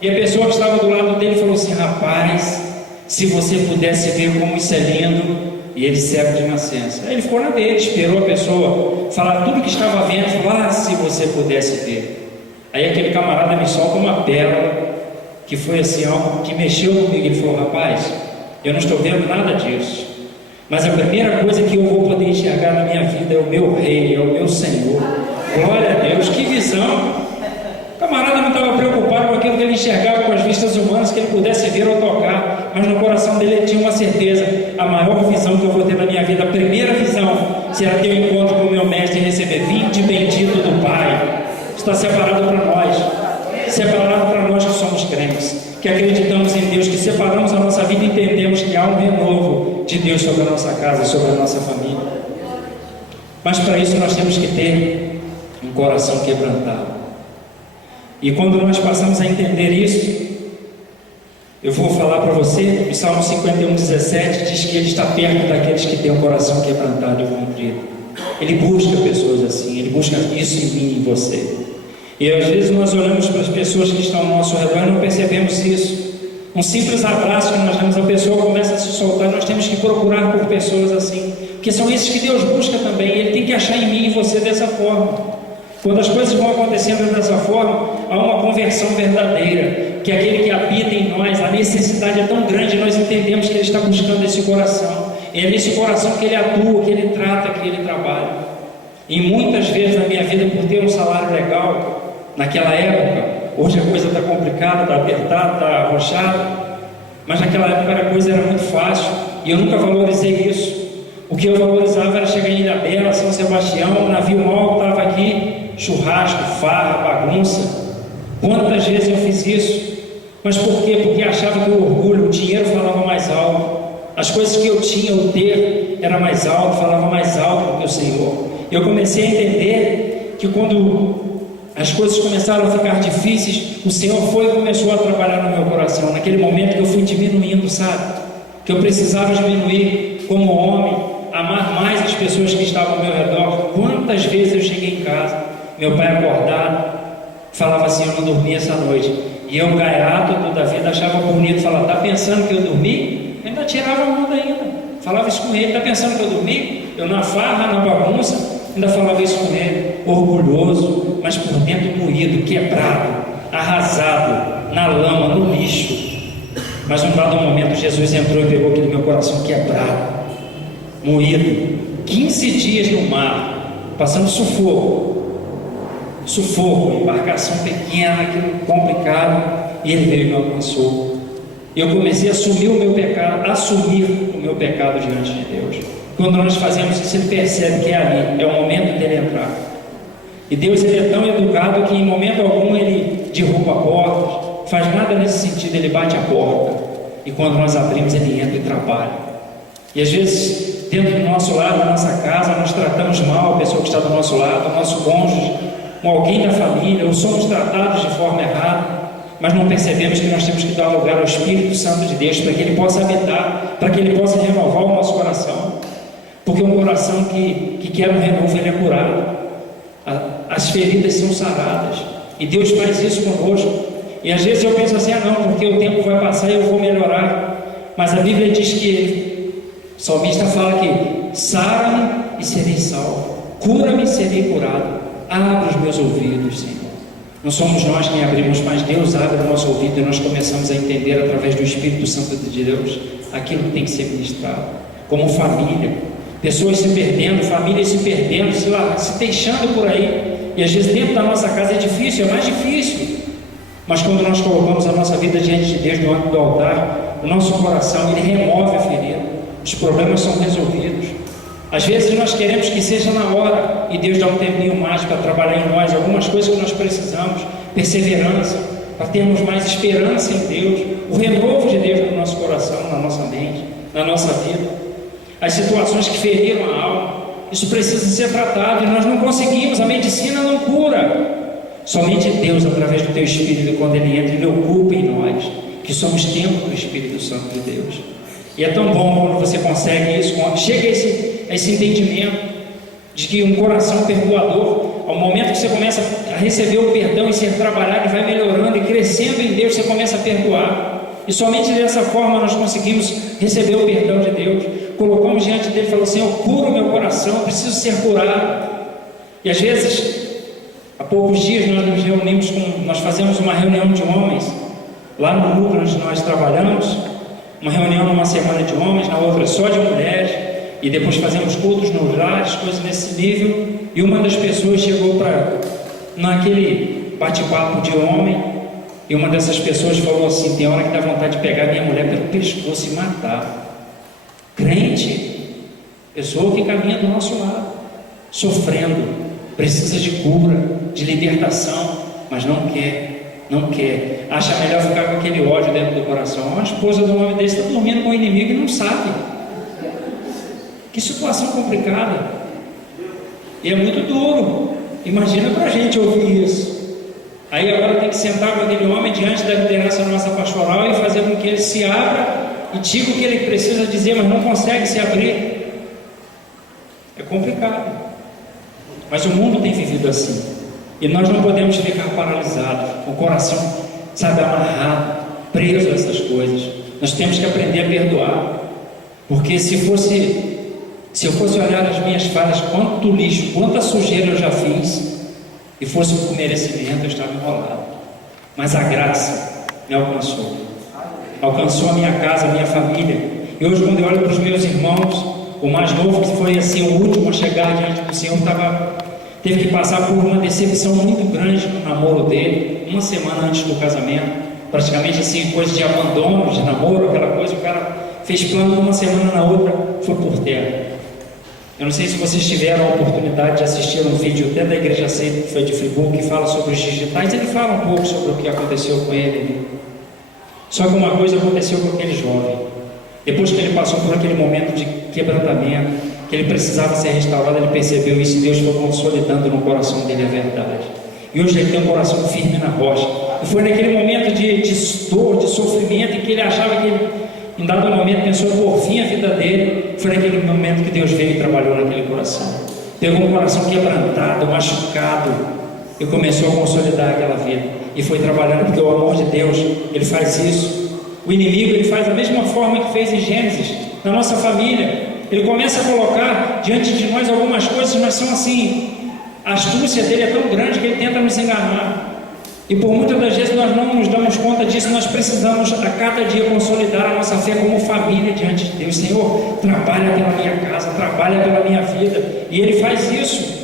e a pessoa que estava do lado dele falou assim: rapaz, se você pudesse ver como isso é lindo. E ele cego de nascença. Aí ele ficou na dele, esperou a pessoa falar tudo que estava vendo, falou: ah, se você pudesse ver. Aí aquele camarada me solta uma pérola, que foi assim, algo que mexeu comigo. Ele falou: rapaz, eu não estou vendo nada disso, mas a primeira coisa que eu vou poder enxergar na minha vida é o meu Rei, é o meu Senhor. Glória a Deus, que visão! O camarada não estava preocupado com aquilo que ele enxergava com as vistas humanas, que ele pudesse ver ou tocar, mas no coração dele ele tinha uma certeza: a maior visão que eu vou ter na minha vida, a primeira visão, será ter um encontro com o meu mestre e receber: vinde bendito do Pai. Está separado para nós, separado para nós que somos crentes, que acreditamos em Deus, que separamos a nossa vida e entendemos que há um renovo de Deus sobre a nossa casa, sobre a nossa família. Mas para isso nós temos que ter um coração quebrantado. E quando nós passamos a entender isso, eu vou falar para você, o Salmo 51:17 diz que Ele está perto daqueles que têm o coração quebrantado e contrito. Ele busca pessoas assim, Ele busca isso em mim e em você. E às vezes nós olhamos para as pessoas que estão ao nosso redor e não percebemos isso. Um simples abraço que nós damos, a pessoa começa a se soltar. Nós temos que procurar por pessoas assim, porque são esses que Deus busca também. Ele tem que achar em mim e em você dessa forma. Quando as coisas vão acontecendo dessa forma, há uma conversão verdadeira, que aquele que habita em nós, a necessidade é tão grande, nós entendemos que Ele está buscando esse coração. É nesse coração que Ele atua, que Ele trata, que Ele trabalha. E muitas vezes na minha vida, por ter um salário legal, naquela época, hoje a coisa está complicada, está apertada, está arrochada, mas naquela época a coisa era muito fácil, e eu nunca valorizei isso. O que eu valorizava era chegar em Ilha Bela, São Sebastião, o navio mal estava aqui, churrasco, farra, bagunça. Quantas vezes eu fiz isso? Mas por quê? Porque achava que o orgulho, o dinheiro falava mais alto, as coisas que eu tinha, o ter, era mais alto, falava mais alto do que o Senhor. Eu comecei a entender que quando as coisas começaram a ficar difíceis, o Senhor foi e começou a trabalhar no meu coração. Naquele momento que eu fui diminuindo, sabe? Que eu precisava diminuir como homem, amar mais as pessoas que estavam ao meu redor. Quantas vezes eu cheguei em casa, meu pai acordado, falava assim: eu não dormi essa noite. E eu, gaiato da vida, achava bonito, falava: tá pensando que eu dormi? Eu ainda tirava a onda ainda, falava isso com ele: tá pensando que eu dormi? Eu na farra, na bagunça, ainda falava isso com ele, orgulhoso, mas por dentro moído, quebrado, arrasado, na lama, no lixo. Mas num dado momento Jesus entrou e pegou aquele meu coração quebrado, moído, 15 dias no mar, passando sufoco, embarcação pequena, aquilo complicado, e Ele veio e me alcançou. Eu comecei a assumir o meu pecado diante de Deus. Quando nós fazemos isso, Ele percebe que é ali, é o momento dele entrar. E Deus, Ele é tão educado que em momento algum Ele derruba portas, faz nada nesse sentido, Ele bate a porta, e quando nós abrimos, Ele entra e trabalha. E às vezes, dentro do nosso lado, da nossa casa, nós tratamos mal a pessoa que está do nosso lado, o nosso cônjuge, com alguém da família, ou somos tratados de forma errada, mas não percebemos que nós temos que dar lugar ao Espírito Santo de Deus, para que Ele possa habitar, para que Ele possa renovar o nosso coração, porque um coração que quer um renovo, ele é curado, as feridas são saradas, e Deus faz isso conosco. E às vezes eu penso assim: não, porque o tempo vai passar e eu vou melhorar. Mas a Bíblia diz que o salmista fala que sara-me e serei salvo, cura-me e serei curado, abre os meus ouvidos, Senhor. Não somos nós quem abrimos, mas Deus abre o nosso ouvido e nós começamos a entender através do Espírito Santo de Deus aquilo que tem que ser ministrado. Como família, pessoas se perdendo, famílias se perdendo, se deixando por aí. E às vezes dentro da nossa casa é difícil, é mais difícil. Mas quando nós colocamos a nossa vida diante de Deus, no âmbito do altar, o nosso coração, Ele remove a ferida, os problemas são resolvidos. Às vezes nós queremos que seja na hora, e Deus dá um tempinho mais para trabalhar em nós, algumas coisas que nós precisamos, perseverança, para termos mais esperança em Deus, o renovo de Deus no nosso coração, na nossa mente, na nossa vida. As situações que feriram a alma, isso precisa ser tratado, e nós não conseguimos, a medicina não cura. Somente Deus, através do Teu Espírito, quando Ele entra, Ele ocupa em nós, que somos templo do Espírito Santo de Deus. E é tão bom quando você consegue isso, quando chega a esse entendimento de que um coração perdoador, ao momento que você começa a receber o perdão e ser trabalhado, e vai melhorando e crescendo em Deus, você começa a perdoar. E somente dessa forma nós conseguimos receber o perdão de Deus. Colocamos diante dele e falamos: Senhor, cura o meu coração, preciso ser curado. E às vezes, há poucos dias nós fazemos uma reunião de homens, lá no núcleo onde nós trabalhamos, uma reunião numa semana de homens, na outra só de mulheres, e depois fazemos cultos nos lares, coisas nesse nível. E uma das pessoas chegou naquele bate-papo de homem, e uma dessas pessoas falou assim: tem hora que dá vontade de pegar minha mulher pelo pescoço e matar. Crente, pessoa que caminha do nosso lado, sofrendo, precisa de cura, de libertação, mas não quer, acha melhor ficar com aquele ódio dentro do coração. Uma esposa de um homem desse está dormindo com o inimigo e não sabe. Que situação complicada, e é muito duro. Imagina para a gente ouvir isso. Aí agora tem que sentar com aquele homem diante da liderança nossa pastoral e fazer com que ele se abra e diga o que ele precisa dizer, mas não consegue se abrir. É complicado, mas o mundo tem vivido assim, e nós não podemos ficar paralisados, o coração, amarrado, preso a essas coisas. Nós temos que aprender a perdoar, porque se Se eu fosse olhar as minhas falhas, quanto lixo, quanta sujeira eu já fiz, e fosse por merecimento, eu estava enrolado. Mas a graça me alcançou. Alcançou a minha casa, a minha família. E hoje, quando eu olho para os meus irmãos, o mais novo, que foi assim, o último a chegar diante do Senhor, teve que passar por uma decepção muito grande no namoro dele, uma semana antes do casamento. Praticamente assim, coisa de abandono, de namoro, aquela coisa, o cara fez plano uma semana, na outra foi por terra. Eu não sei se vocês tiveram a oportunidade de assistir um vídeo até da Igreja Seita, que foi de Friburgo, que fala sobre os digitais. Ele fala um pouco sobre o que aconteceu com ele. Só que uma coisa aconteceu com aquele jovem. Depois que ele passou por aquele momento de quebrantamento, que ele precisava ser restaurado, ele percebeu isso, e Deus foi consolidando no coração dele a verdade. E hoje ele tem um coração firme na rocha. E foi naquele momento de dor, de sofrimento, em que ele achava que ele, em dado momento, pensou por fim a vida dele. Foi naquele momento que Deus veio e trabalhou naquele coração. Pegou um coração quebrantado, machucado, e começou a consolidar aquela vida. E foi trabalhando, porque o amor de Deus, ele faz isso. O inimigo, ele faz da mesma forma que fez em Gênesis, na nossa família. Ele começa a colocar diante de nós algumas coisas, mas são assim, a astúcia dele é tão grande que ele tenta nos enganar. E por muitas das vezes nós não nos damos conta disso. Nós precisamos a cada dia consolidar a nossa fé como família diante de Deus. Senhor, trabalha pela minha casa, trabalha pela minha vida. E Ele faz isso.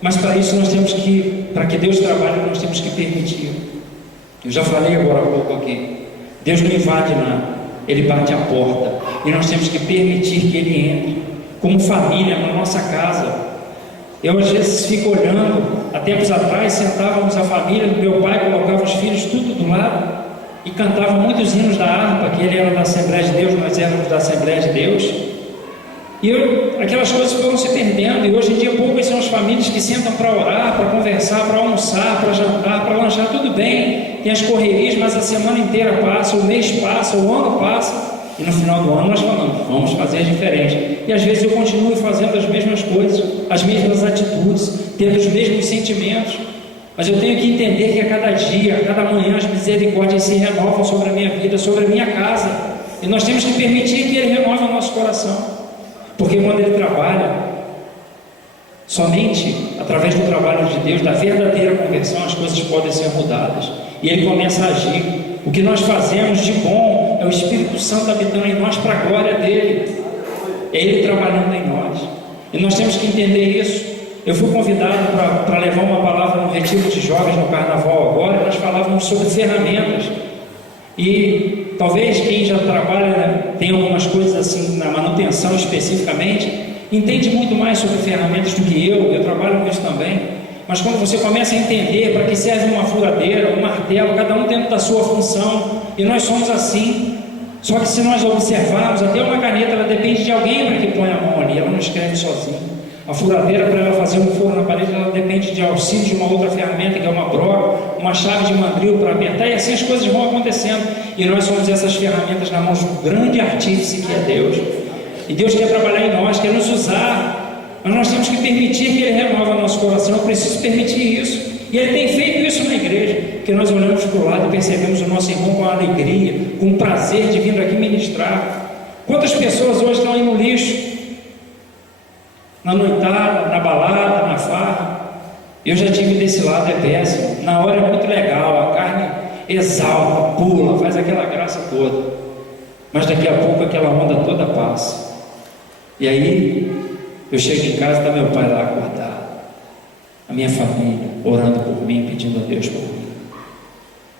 Mas para isso nós temos que, para que Deus trabalhe, nós temos que permitir. Eu já falei agora há pouco aqui. Deus não invade nada, Ele bate a porta. E nós temos que permitir que Ele entre. Como família, na nossa casa. Eu às vezes fico olhando, há tempos atrás sentávamos a família, meu pai colocava os filhos tudo do lado e cantava muitos hinos da harpa, que ele era da Assembleia de Deus, nós éramos da Assembleia de Deus. E aquelas coisas foram se perdendo, e hoje em dia poucas são as famílias que sentam para orar, para conversar, para almoçar, para jantar, para lanchar, tudo bem, tem as correrias, mas a semana inteira passa, o mês passa, o ano passa. E no final do ano nós falamos, vamos fazer diferente. E às vezes eu continuo fazendo as mesmas coisas, as mesmas atitudes, tendo os mesmos sentimentos. Mas eu tenho que entender que a cada dia, a cada manhã, as misericórdias se renovam sobre a minha vida, sobre a minha casa. E nós temos que permitir que Ele renove o nosso coração. Porque quando Ele trabalha, somente através do trabalho de Deus, da verdadeira conversão, as coisas podem ser mudadas. E Ele começa a agir. O que nós fazemos de bom é o Espírito Santo habitando em nós para a glória dEle. É Ele trabalhando em nós. E nós temos que entender isso. Eu fui convidado para levar uma palavra no retiro de jovens no carnaval agora, e nós falávamos sobre ferramentas. E talvez quem já trabalha, tem algumas coisas assim na manutenção especificamente, entende muito mais sobre ferramentas do que eu trabalho com isso também. Mas quando você começa a entender para que serve uma furadeira, um martelo, cada um dentro da sua função, e nós somos assim. Só que se nós observarmos, até uma caneta, ela depende de alguém para que ponha a mão ali, ela não escreve sozinha. A furadeira, para ela fazer um furo na parede, ela depende de auxílio de uma outra ferramenta, que é uma broca, uma chave de mandril para apertar, e assim as coisas vão acontecendo. E nós somos essas ferramentas na mão de um grande artífice que é Deus. E Deus quer trabalhar em nós, quer nos usar. Mas nós temos que permitir que Ele renove o nosso coração. Eu preciso permitir isso. E Ele tem feito isso na igreja, porque nós olhamos para o lado e percebemos o nosso irmão com alegria, com prazer de vir aqui ministrar. Quantas pessoas hoje estão aí no lixo, na noitada, na balada, na farra? Eu já tive desse lado, é péssimo. Na hora é muito legal, a carne exalta, pula, faz aquela graça toda. Mas daqui a pouco aquela onda toda passa. E aí eu chego em casa e está meu pai lá acordado, a minha família orando por mim, pedindo a Deus por mim.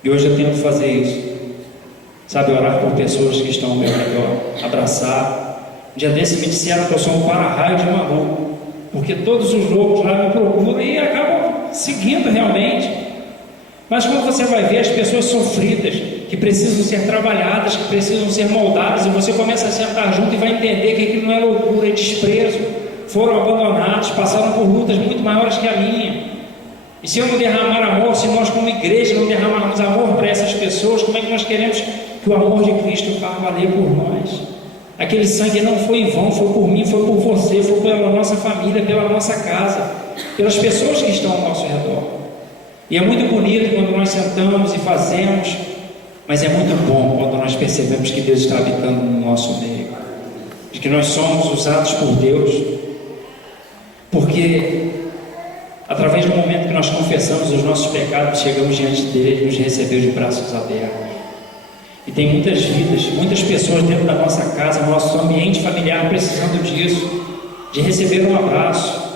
E hoje eu tento fazer isso, sabe, orar por pessoas que estão ao meu redor, abraçar. Um dia desse me disseram que eu sou um para-raio de maluco, porque todos os loucos lá me procuram e acabam seguindo realmente. Mas quando você vai ver as pessoas sofridas, que precisam ser trabalhadas, que precisam ser moldadas, e você começa a sentar junto e vai entender que aquilo não é loucura, é desprezo. Foram abandonados, passaram por lutas muito maiores que a minha. E se eu não derramar amor, se nós como igreja não derramarmos amor para essas pessoas, como é que nós queremos que o amor de Cristo vá valer por nós? Aquele sangue não foi em vão, foi por mim, foi por você, foi pela nossa família, pela nossa casa, pelas pessoas que estão ao nosso redor. E é muito bonito quando nós sentamos e fazemos, mas é muito bom quando nós percebemos que Deus está habitando no nosso meio. de que nós somos usados por Deus, porque através do momento que nós confessamos os nossos pecados, chegamos diante dele e nos recebeu de braços abertos. E tem muitas vidas, muitas pessoas dentro da nossa casa, no nosso ambiente familiar, precisando disso, de receber um abraço.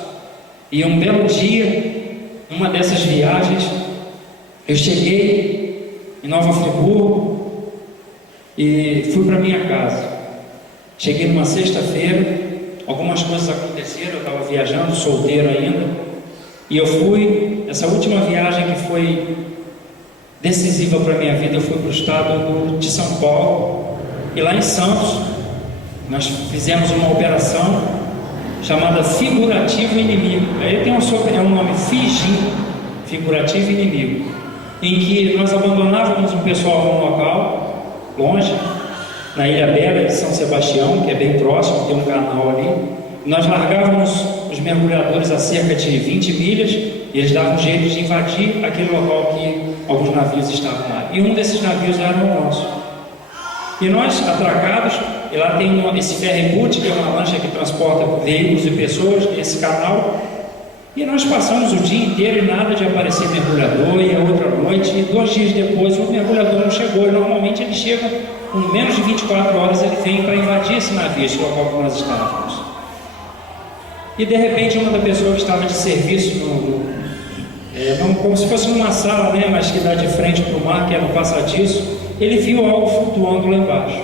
E um belo dia, numa dessas viagens, eu cheguei em Nova Friburgo e fui para minha casa. Cheguei numa sexta-feira, algumas coisas aconteceram, eu estava viajando, solteiro ainda, e eu fui, essa última viagem que foi decisiva para a minha vida, eu fui para o estado de São Paulo, e lá em Santos, nós fizemos uma operação chamada Figurativo Inimigo. Aí tem um nome, Figurativo Inimigo, em que nós abandonávamos um pessoal num local, longe, na Ilha Bela de São Sebastião, que é bem próximo, tem um canal ali. Nós largávamos os mergulhadores a cerca de 20 milhas e eles davam jeito de invadir aquele local que alguns navios estavam lá. E um desses navios era o nosso. E nós, atracados, e lá tem esse ferry-boat, que é uma lancha que transporta veículos e pessoas nesse canal. E nós passamos o dia inteiro e nada de aparecer mergulhador. E a outra noite, e 2 dias depois, o mergulhador não chegou. E normalmente ele chega com menos de 24 horas, ele vem para invadir esse navio, esse local que nós estávamos. E de repente uma da pessoa que estava de serviço, como se fosse numa sala, né, mas que dá de frente para o mar, que era um passadiço, ele viu algo flutuando lá embaixo.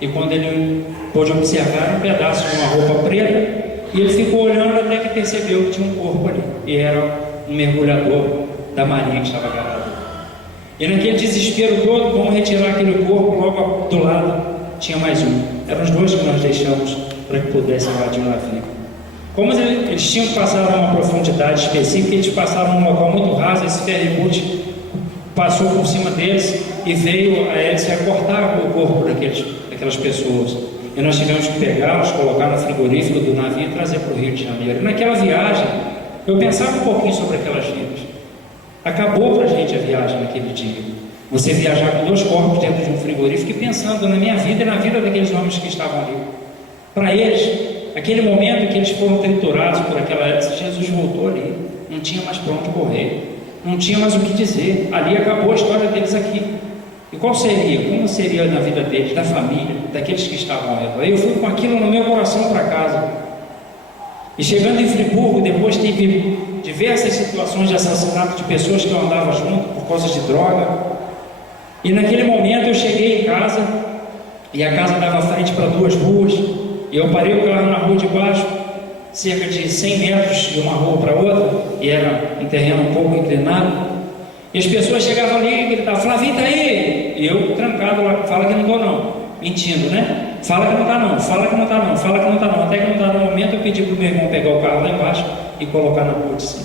E quando ele pôde observar, um pedaço de uma roupa preta, e ele ficou olhando até que percebeu que tinha um corpo ali. E era um mergulhador da marinha que estava agarrado. E naquele desespero todo, vamos retirar aquele corpo, logo do lado tinha mais um. Eram os 2 que nós deixamos para que pudesse invadir o navio. Como eles tinham que passar a uma profundidade específica, eles passaram num local muito raso, esse ferry-boat passou por cima deles e veio a hélice a cortar o corpo daquelas pessoas. E nós tivemos que pegá-los, colocar no frigorífico do navio e trazer para o Rio de Janeiro. E naquela viagem, eu pensava um pouquinho sobre aquelas vidas. Acabou para a gente a viagem naquele dia. Você viajar com 2 corpos dentro de um frigorífico e pensando na minha vida e na vida daqueles homens que estavam ali. Para eles, aquele momento em que eles foram triturados por aquela hélice, Jesus voltou ali. Não tinha mais para onde correr. Não tinha mais o que dizer. Ali acabou a história deles aqui. E qual seria? Como seria na vida deles, da família, daqueles que estavam ao redor? Eu fui com aquilo no meu coração para casa. E chegando em Friburgo, depois tive diversas situações de assassinato de pessoas que eu andava junto por causa de droga. E naquele momento eu cheguei em casa, e a casa dava frente para 2 ruas, e eu parei o carro na rua de baixo, cerca de 100 metros de uma rua para outra, e era um terreno um pouco inclinado. E as pessoas chegavam ali e gritavam: Flavinho, tá aí? E eu trancado lá: fala que não estou não. Mentindo, né? Fala que não está não, fala que não está não, fala que não está não. Até que não está no momento, eu pedi para o meu irmão pegar o carro lá embaixo e colocar na rua de cima.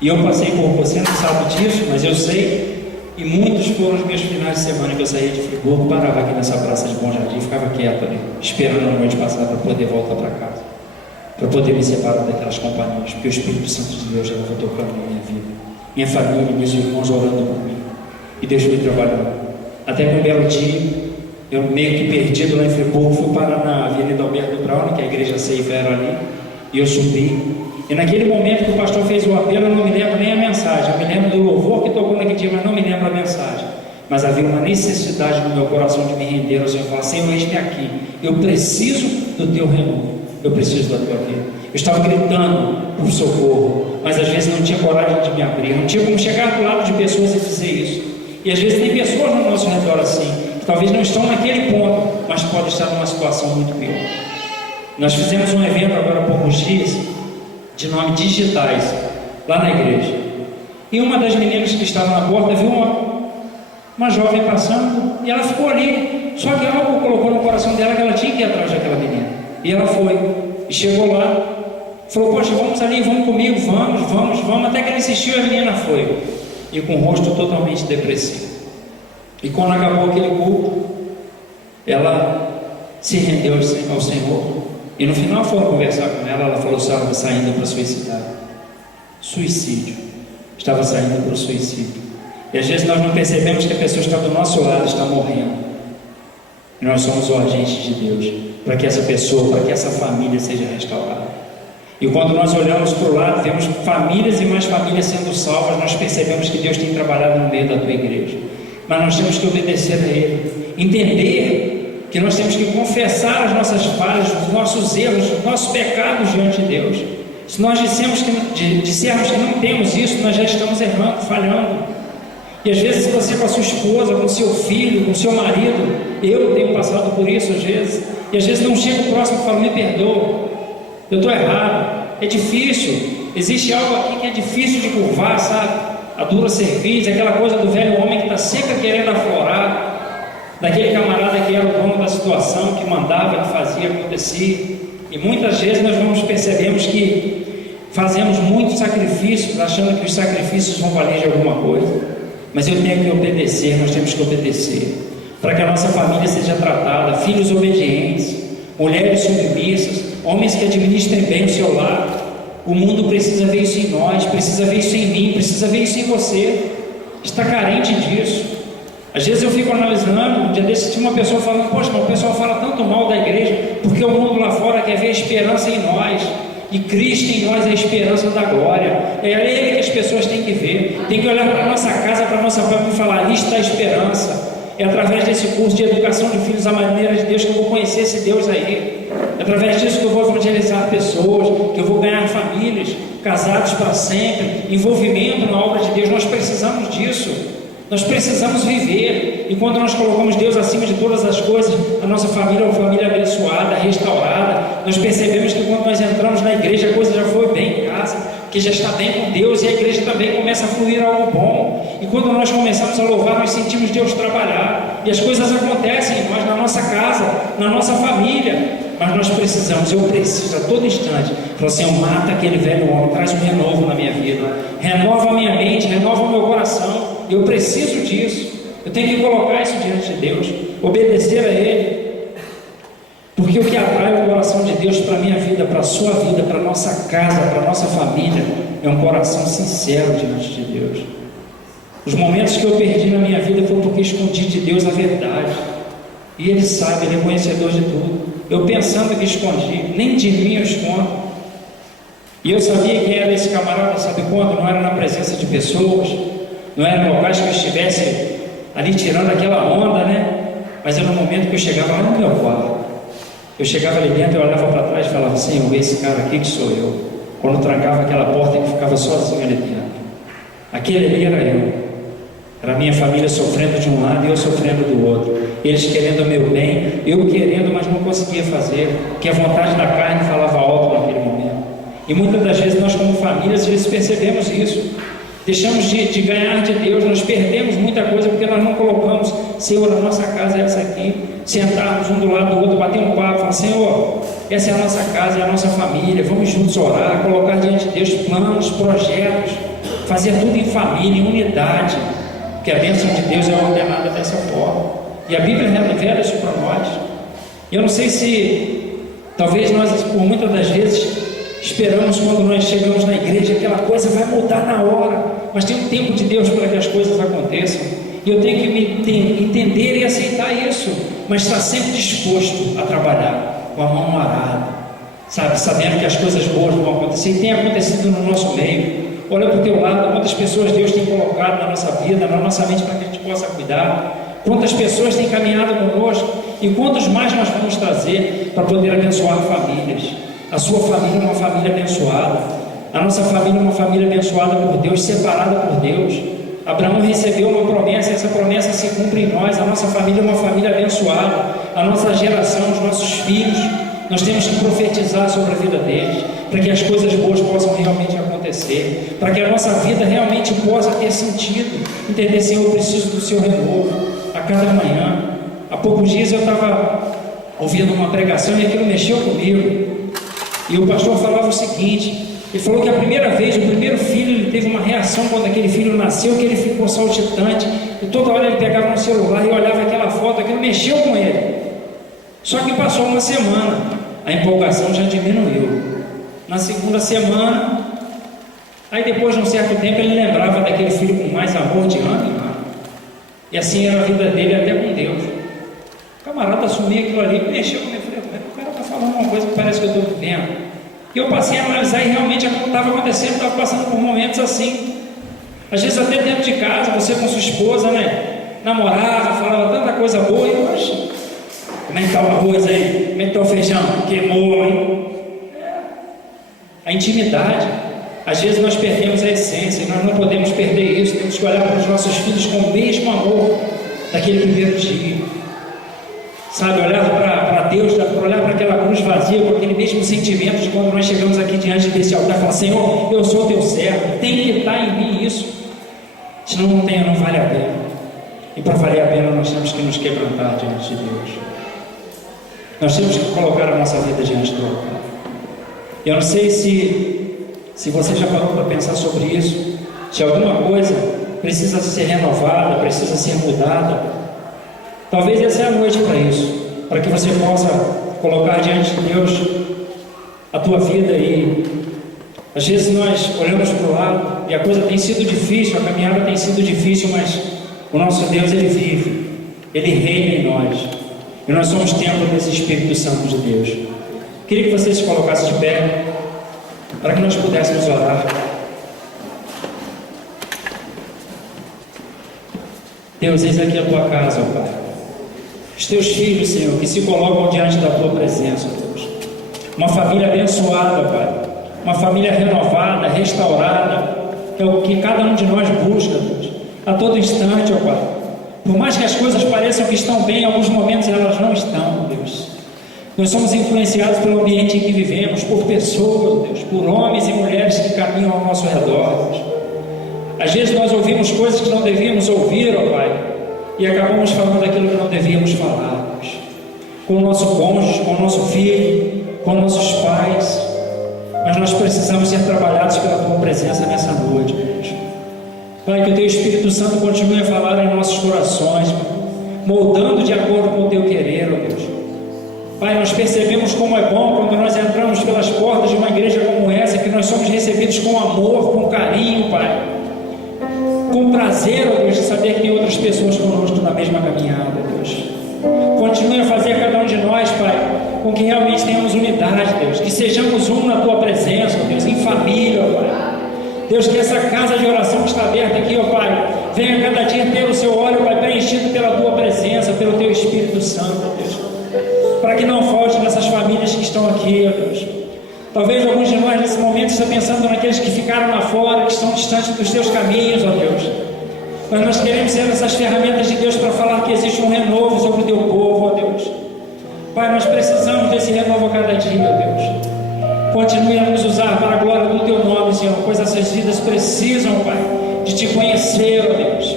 E eu passei por você, não sabe disso, mas eu sei. E muitos foram os meus finais de semana que eu saía de Friburgo, parava aqui nessa praça de Bom Jardim, ficava quieto ali, esperando a noite passar para poder voltar para casa, para poder me separar daquelas companhias, porque o Espírito Santo de Deus já estava tocando na minha vida, minha família, meus irmãos orando por mim, e Deus foi trabalhando. Até que um belo dia, eu meio que perdido lá em Friburgo, fui parar na Avenida Alberto Braune, que a igreja Seiva era ali, e eu subi. E naquele momento que o pastor fez o apelo, eu não me lembro nem a mensagem, eu me lembro do louvor que tocou naquele dia, mas não me lembro a mensagem. Mas havia uma necessidade no meu coração de me render ao Senhor e falar: Senhor, eis-me aqui, eu preciso do teu renovo, eu preciso da tua vida. Eu estava gritando por socorro, mas às vezes não tinha coragem de me abrir, não tinha como chegar do lado de pessoas e dizer isso. E às vezes tem pessoas no nosso redor assim, que talvez não estão naquele ponto, mas podem estar numa situação muito pior. Nós fizemos um evento agora há poucos dias, de nome Digitais, lá na igreja. E uma das meninas que estava na porta viu uma jovem passando e ela ficou ali. Só que algo colocou no coração dela que ela tinha que ir atrás daquela menina. E ela foi, e chegou lá, falou: poxa, vamos ali, vamos comigo, vamos. Até que ela insistiu e a menina foi. E com o rosto totalmente depressivo. E quando acabou aquele culto, ela se rendeu ao Senhor. E no final foram conversar com ela, ela falou: estava saindo para suicidar. Suicídio. Estava saindo para o suicídio. E às vezes nós não percebemos que a pessoa está do nosso lado, está morrendo. E nós somos o agente de Deus para que essa pessoa, para que essa família seja restaurada. E quando nós olhamos para o lado, vemos famílias e mais famílias sendo salvas, nós percebemos que Deus tem trabalhado no meio da tua igreja. Mas nós temos que obedecer a Ele, entender que nós temos que confessar as nossas falhas, os nossos erros, os nossos pecados diante de Deus. Se nós dissermos que não temos isso, nós já estamos errando, falhando. E às vezes você com a sua esposa, com o seu filho, com o seu marido, eu tenho passado por isso às vezes, e às vezes não chego próximo e falo, me perdoa, eu estou errado, é difícil, existe algo aqui que é difícil de curvar, sabe? A dura cerviz, aquela coisa do velho homem que está sempre querendo aflorar, daquele camarada que era o dono da situação, que mandava, que fazia, acontecia. E muitas vezes nós percebemos que fazemos muitos sacrifícios, achando que os sacrifícios vão valer de alguma coisa. Mas eu tenho que obedecer, nós temos que obedecer, para que a nossa família seja tratada, filhos obedientes, mulheres submissas, homens que administrem bem o seu lar. O mundo precisa ver isso em nós, precisa ver isso em mim, precisa ver isso em você. Está carente disso. Às vezes eu fico analisando, um dia desse tinha uma pessoa falando, poxa, mas o pessoal fala tanto mal da igreja, porque o mundo lá fora quer ver a esperança em nós, e Cristo em nós é a esperança da glória. É Ele que as pessoas têm que ver, tem que olhar para a nossa casa, para a nossa família e falar, ali está a esperança. É através desse curso de educação de filhos à maneira de Deus que eu vou conhecer esse Deus aí. É através disso que eu vou evangelizar pessoas, que eu vou ganhar famílias, casados para sempre, envolvimento na obra de Deus. Nós precisamos disso. Nós precisamos viver. E quando nós colocamos Deus acima de todas as coisas, a nossa família é uma família abençoada, restaurada. Nós percebemos que quando nós entramos na igreja, a coisa já foi bem em casa, que já está bem com Deus, e a igreja também começa a fluir algo bom. E quando nós começamos a louvar, nós sentimos Deus trabalhar, e as coisas acontecem em nós, na nossa casa, na nossa família. Mas nós precisamos, eu preciso a todo instante falar assim, mata aquele velho homem, traz um renovo na minha vida, renova a minha mente, renova o meu coração. Eu preciso disso, eu tenho que colocar isso diante de Deus, obedecer a Ele, porque o que atrai o coração de Deus para a minha vida, para a sua vida, para a nossa casa, para a nossa família, é um coração sincero diante de Deus. Os momentos que eu perdi na minha vida foi porque escondi de Deus a verdade, e Ele sabe, Ele é conhecedor de tudo. Eu pensando que escondi, nem de mim eu escondo. E eu sabia quem era esse camarada, sabe quando? Não era na presença de pessoas, não era no locais que eu estivesse ali tirando aquela onda, né? Mas era no momento que eu chegava lá no meu quarto. Eu chegava ali dentro, eu olhava para trás e falava, Senhor, esse cara aqui que sou eu. Quando trancava aquela porta e ficava sozinho ali dentro. Aquele ali era eu. Era a minha família sofrendo de um lado e eu sofrendo do outro. Eles querendo o meu bem, eu querendo, mas não conseguia fazer, porque a vontade da carne falava alto naquele momento. E muitas das vezes nós como família, às vezes percebemos isso. Deixamos de ganhar de Deus, nós perdemos muita coisa porque nós não colocamos, Senhor, a nossa casa é essa aqui, sentarmos um do lado do outro, bater um papo, falar, Senhor, essa é a nossa casa, é a nossa família, vamos juntos orar, colocar diante de Deus planos, projetos, fazer tudo em família, em unidade, porque a bênção de Deus é ordenada dessa forma. E a Bíblia revela isso para nós. E eu não sei se, talvez nós, por muitas das vezes, esperamos quando nós chegamos na igreja, aquela coisa vai mudar na hora, mas tem um tempo de Deus para que as coisas aconteçam. E eu tenho que me entender e aceitar isso, mas estar sempre disposto a trabalhar, com a mão arada, sabe, sabendo que as coisas boas vão acontecer, e tem acontecido no nosso meio. Olha para o teu lado, quantas pessoas Deus tem colocado na nossa vida, na nossa mente, para que a gente possa cuidar. Quantas pessoas têm caminhado conosco e quantos mais nós vamos trazer para poder abençoar famílias. A sua família é uma família abençoada, a nossa família é uma família abençoada por Deus, separada por Deus. Abraão recebeu uma promessa, e essa promessa se cumpre em nós. A nossa família é uma família abençoada, a nossa geração, os nossos filhos, nós temos que profetizar sobre a vida deles, para que as coisas boas possam realmente acontecer, para que a nossa vida realmente possa ter sentido. Entender, Senhor, eu preciso do seu renovo a cada manhã. Há poucos dias eu estava ouvindo uma pregação e aquilo mexeu comigo, e o pastor falava o seguinte, ele falou que a primeira vez, o primeiro filho, ele teve uma reação quando aquele filho nasceu, que ele ficou saltitante, e toda hora ele pegava no celular e olhava aquela foto, aquilo mexeu com ele. Só que passou uma semana, a empolgação já diminuiu. Na segunda semana, aí depois de um certo tempo ele lembrava daquele filho com mais amor de ano em ano. E assim era a vida dele até com Deus. O camarada assumir aquilo ali, mexeu comigo, eu falei, o cara está falando uma coisa que parece que eu estou vivendo. E eu passei a analisar e realmente estava acontecendo, estava passando por momentos assim. Às vezes até dentro de casa, você com sua esposa, né? Namorava, falava tanta coisa boa, e hoje, como é que está o arroz aí? Como é que está o feijão? Queimou, hein? A intimidade. Às vezes nós perdemos a essência, e nós não podemos perder isso. Temos que olhar para os nossos filhos com o mesmo amor daquele primeiro dia. Sabe, olhar para Deus, olhar para aquela cruz vazia com aquele mesmo sentimento de quando nós chegamos aqui diante desse altar e falamos, Senhor, eu sou teu servo, tem que estar em mim isso. Senão não vale a pena. E para valer a pena nós temos que nos quebrantar diante de Deus. Nós temos que colocar a nossa vida diante do altar. Eu não sei se você já parou para pensar sobre isso, se alguma coisa precisa ser renovada, precisa ser mudada. Talvez essa é a noite para isso, para que você possa colocar diante de Deus a tua vida. E às vezes nós olhamos para o lado e a coisa tem sido difícil, a caminhada tem sido difícil, mas o nosso Deus, Ele vive, Ele reina em nós, e nós somos templo desse Espírito Santo de Deus. Queria que você se colocasse de pé, para que nós pudéssemos orar. Deus, eis aqui a tua casa, ó Pai. Os teus filhos, Senhor, que se colocam diante da tua presença, Deus. Uma família abençoada, Pai. Uma família renovada, restaurada, é o que cada um de nós busca, Deus. A todo instante, ó Pai. Por mais que as coisas pareçam que estão bem, em alguns momentos elas não estão, Deus. Nós somos influenciados pelo ambiente em que vivemos, por pessoas, Deus, por homens e mulheres que caminham ao nosso redor, Deus. Às vezes nós ouvimos coisas que não devíamos ouvir, ó Pai, e acabamos falando aquilo que não devíamos falar, Deus. Com o nosso cônjuge, com o nosso filho, com nossos pais. Mas nós precisamos ser trabalhados pela tua presença nessa noite, Deus. Pai, que o teu Espírito Santo continue a falar em nossos corações, moldando de acordo com o teu querer, ó Deus. Pai, nós percebemos como é bom quando nós entramos pelas portas de uma igreja como essa, que nós somos recebidos com amor, com carinho, Pai, com prazer, ó Deus, de saber que tem outras pessoas conosco na mesma caminhada, Deus. Continue a fazer cada um de nós, Pai, com que realmente tenhamos unidade, Deus, que sejamos um na tua presença, ó Deus, em família, ó Pai. Deus, que essa casa de oração que está aberta aqui, ó Pai, venha cada dia ter o seu óleo, Pai, preenchido pela tua presença, pelo teu Espírito Santo, ó Deus. Para que não falte nessas famílias que estão aqui, ó Deus. Talvez alguns de nós nesse momento estejam pensando naqueles que ficaram lá fora, que estão distantes dos teus caminhos, ó Deus. Mas nós queremos ser essas ferramentas de Deus para falar que existe um renovo sobre o teu povo, ó Deus. Pai, nós precisamos desse renovo a cada dia, ó Deus. Continue a nos usar para a glória do teu nome, Senhor, pois essas vidas precisam, Pai, de te conhecer, ó Deus.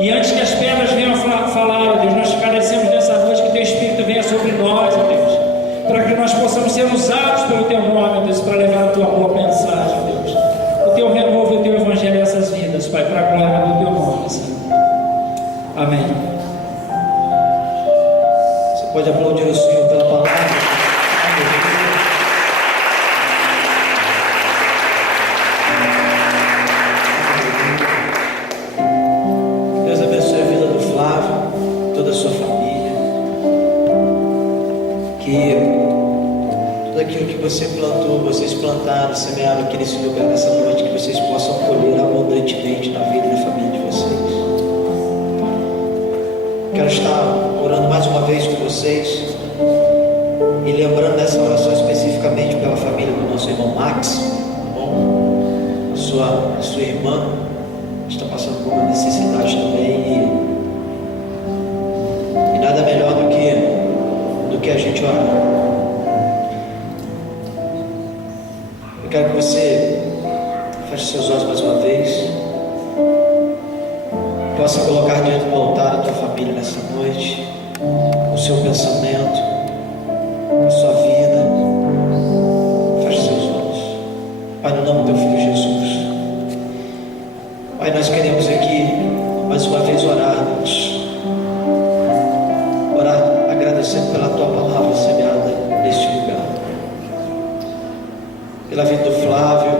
E antes que as pedras venham falar, ó Deus, nós te agradecemos nessa noite que teu Espírito venha sobre nós, ó Deus, para que nós possamos ser usados pelo teu nome, ó Deus, para levar a tua boa mensagem, ó Deus. O teu renovo e o teu evangelho a essas vidas, Pai, para a glória do teu nome, Senhor. Amém. Você pode aplaudir o Senhor pela palavra. Deus abençoe a vida do Flávio, toda a sua família. Que tudo aquilo que você plantou, vocês plantaram, semearam aqui nesse lugar nessa noite, que vocês possam colher abundantemente na vida e na família de vocês. Quero estar orando mais uma vez com vocês e lembrando dessa oração especificamente pela família do nosso irmão Max, tá bom? Sua irmã está passando por uma necessidade também, e nada melhor do que a gente orar. Eu quero que você feche seus olhos mais uma vez, possa colocar diante do altar a tua família nessa noite, o seu pensamento, a sua vida. Feche seus olhos. Pai, no nome do teu Filho Jesus, Pai, nós queremos aqui mais uma vez orar, Deus. Orar agradecendo pela tua palavra semeada neste lugar, pela vida do Flávio,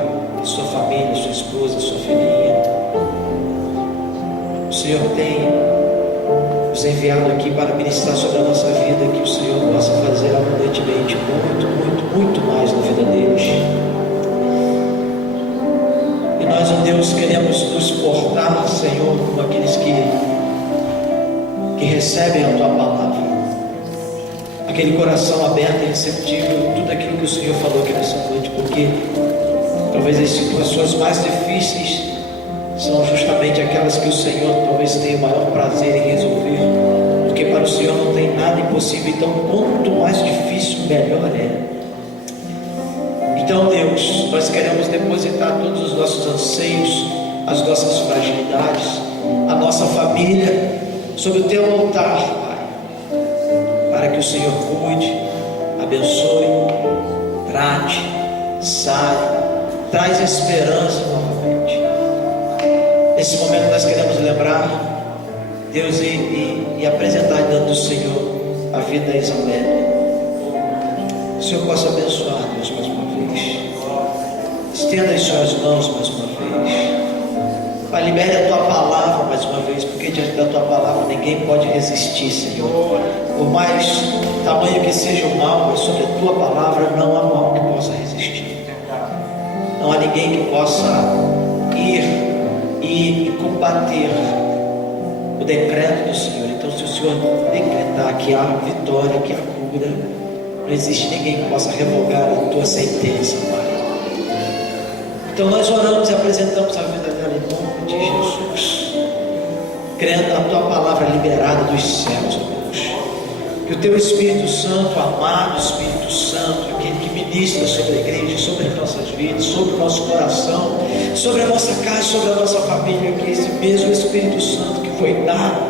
sua família, sua esposa, sua filhinha. O Senhor tem nos enviado aqui para ministrar sobre a nossa vida, que o que recebem a Tua palavra, aquele coração aberto e receptível, tudo aquilo que o Senhor falou aqui nessa noite, porque talvez as situações mais difíceis são justamente aquelas que o Senhor talvez tenha o maior prazer em resolver, porque para o Senhor não tem nada impossível. Então quanto mais difícil, melhor é. Então, Deus, nós queremos depositar todos os nossos anseios, as nossas fragilidades, a nossa família sobre o Teu altar, Pai, para que o Senhor cuide, abençoe, trate, sare, traz esperança novamente. Nesse momento nós queremos lembrar, Deus, e apresentar diante do Senhor a vida da Isamélia. O Senhor possa abençoar, Deus, mais uma vez. Estenda as suas mãos mais uma vez. Pai, libere a Tua palavra mais uma vez, porque diante da Tua palavra ninguém pode resistir, Senhor. Por mais tamanho que seja o mal, mas sobre a Tua palavra não há mal que possa resistir. Não há ninguém que possa ir e combater o decreto do Senhor. Então, se o Senhor decretar que há vitória, que há cura, não existe ninguém que possa revogar a Tua sentença, Pai. Então nós oramos e apresentamos a vida dela em nome de Jesus, crendo na Tua palavra liberada dos céus, ó Deus. Que o Teu Espírito Santo, amado Espírito Santo, aquele que ministra sobre a igreja, sobre as nossas vidas, sobre o nosso coração, sobre a nossa casa, sobre a nossa família, que esse mesmo Espírito Santo que foi dado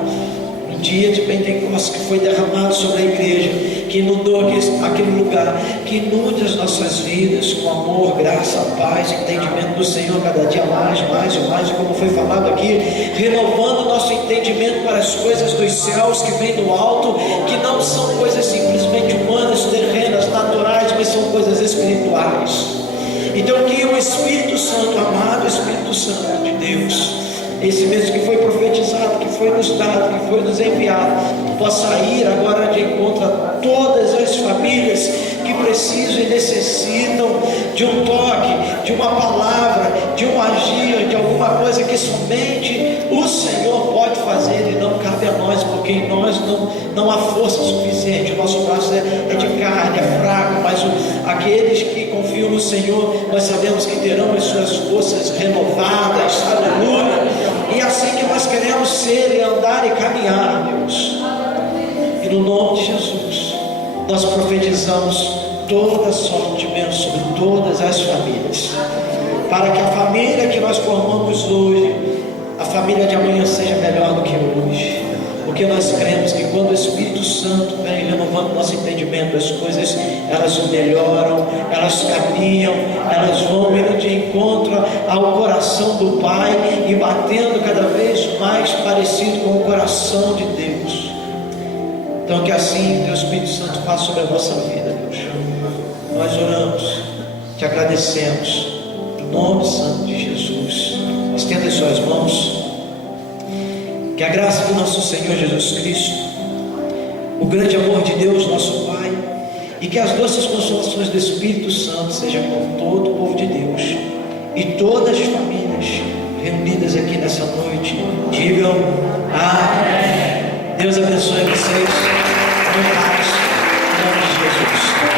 no dia de Pentecostes, que foi derramado sobre a igreja, que inundou aquele lugar, que inunde as nossas vidas com amor, graça, paz, entendimento do Senhor cada dia mais, e como foi falado aqui, renovando o nosso entendimento para as coisas dos céus que vêm do alto, que não são coisas simplesmente humanas, terrenas, naturais, mas são coisas espirituais. Então que o Espírito Santo, amado Espírito Santo de Deus, esse mesmo que foi profetizado, que foi nos dado, que foi nos enviado, possa ir agora de encontro a todas as famílias que precisam e necessitam de um toque, de uma palavra, de um agir, de alguma coisa que somente o Senhor pode fazer e não cabe a nós, porque em nós não há força suficiente. O nosso braço é de carne, é fraco, mas aqueles que confiam no Senhor, nós sabemos que terão as suas forças renovadas, aleluia. E assim que nós queremos ser e andar e caminhar, Deus. E no nome de Jesus, nós profetizamos toda sorte de bênção sobre todas as famílias, para que a família que nós formamos hoje, a família de amanhã seja melhor do que hoje, porque nós cremos que quando o Espírito Santo vem renovando nosso entendimento, as coisas elas melhoram, elas caminham, elas vão indo de encontro ao coração do Pai e batendo cada vez mais parecido com o coração de Deus. Então que assim Deus Espírito Santo faça sobre a nossa vida, Deus. Nós oramos, te agradecemos, em nome santo de Jesus. Estenda as suas mãos. Que a graça do nosso Senhor Jesus Cristo, o grande amor de Deus, nosso Pai, e que as doces consolações do Espírito Santo sejam com todo o povo de Deus e todas as famílias reunidas aqui nessa noite. Digam amém. Deus abençoe vocês.